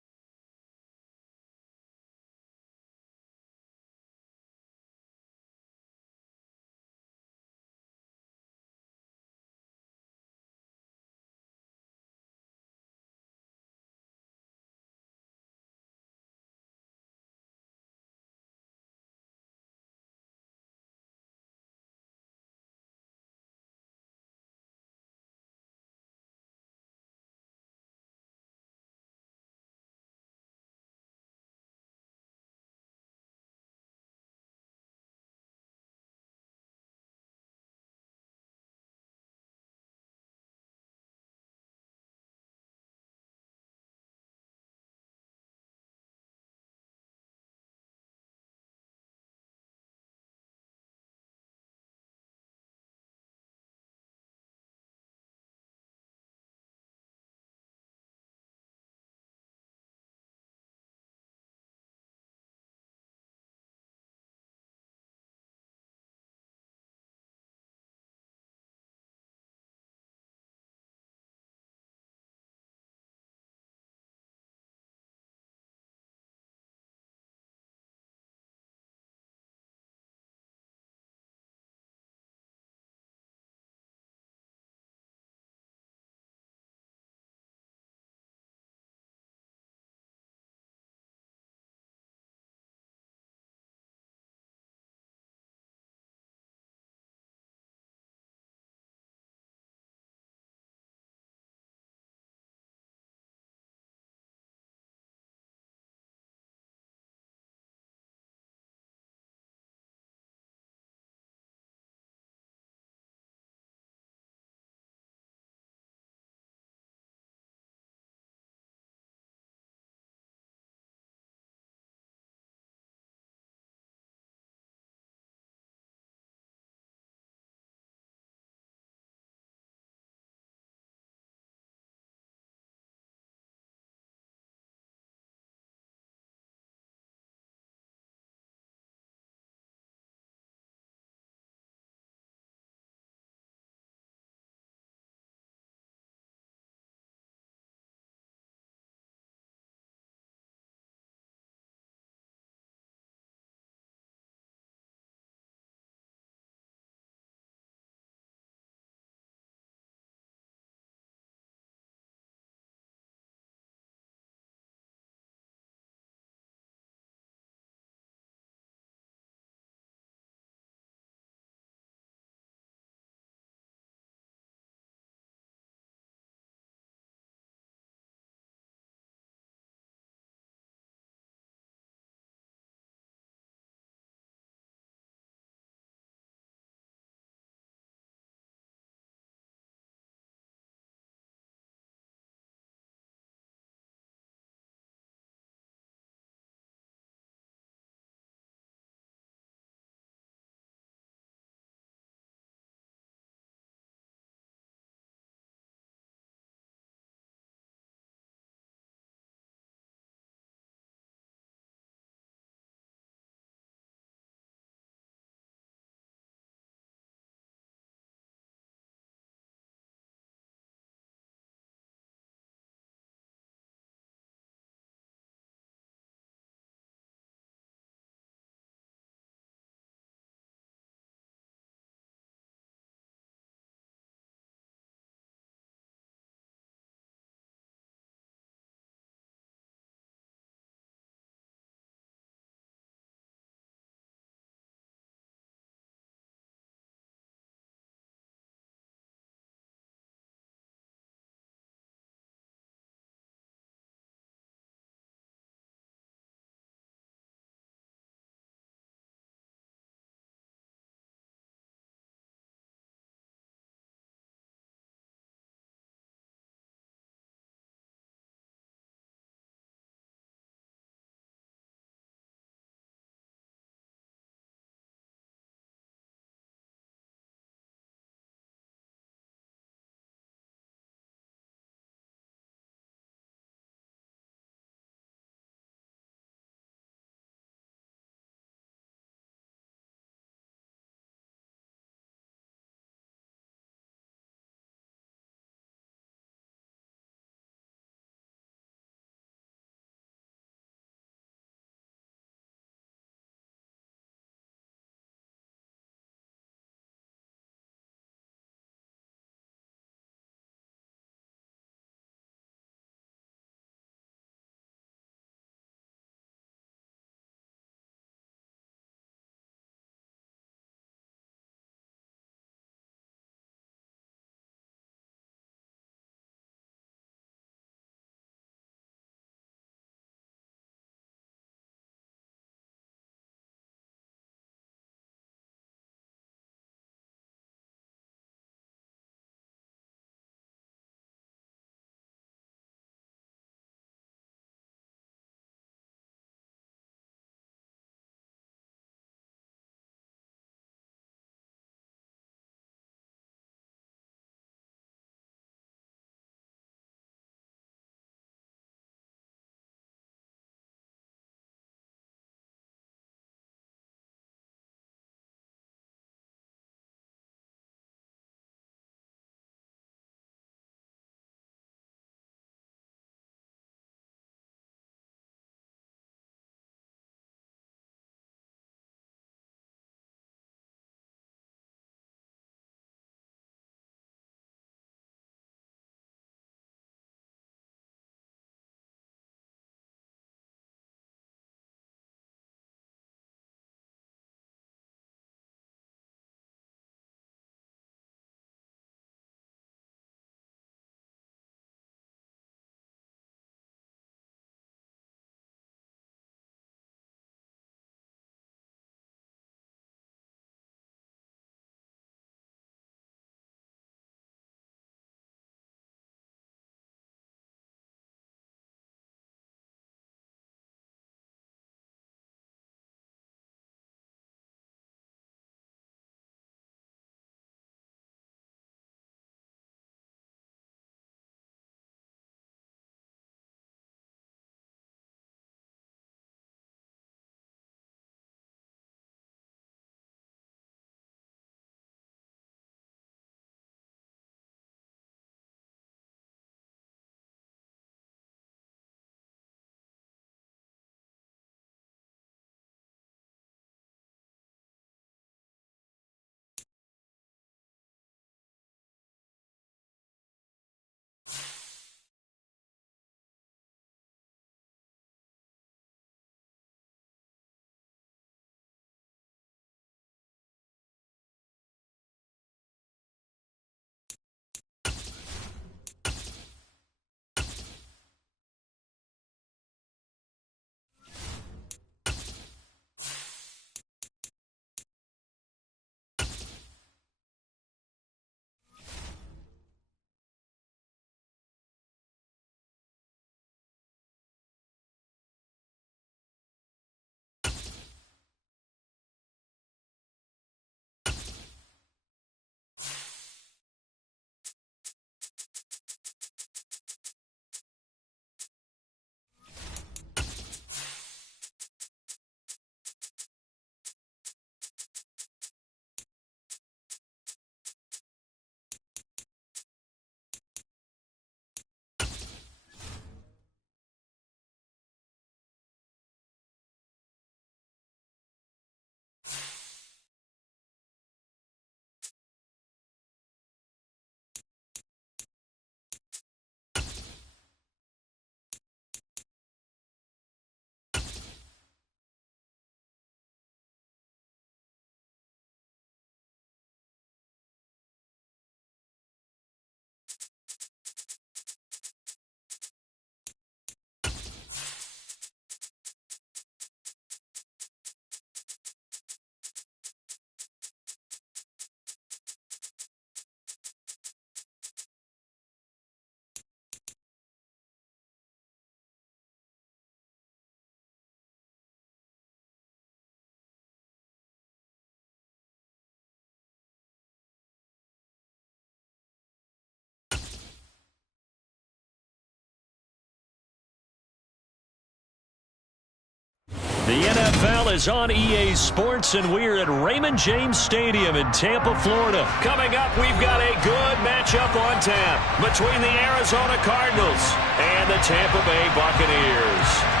The NFL is on EA Sports, and we're at Raymond James Stadium in Tampa, Florida. Coming up, we've got a good matchup on tap between the Arizona Cardinals and the Tampa Bay Buccaneers.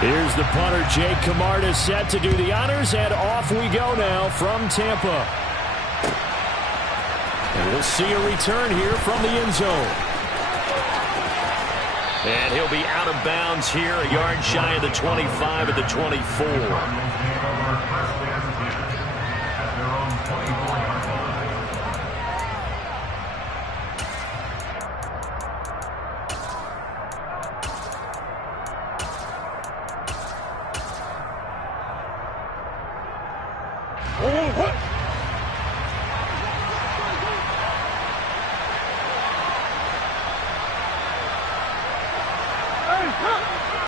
Here's the punter, Jake Camarda, set to do the honors, and off we go now from Tampa. And we'll see a return here from the end zone. And he'll be out of bounds here, a yard shy of the 25 at the 24. Cardinals take over first and 10 at their own 24.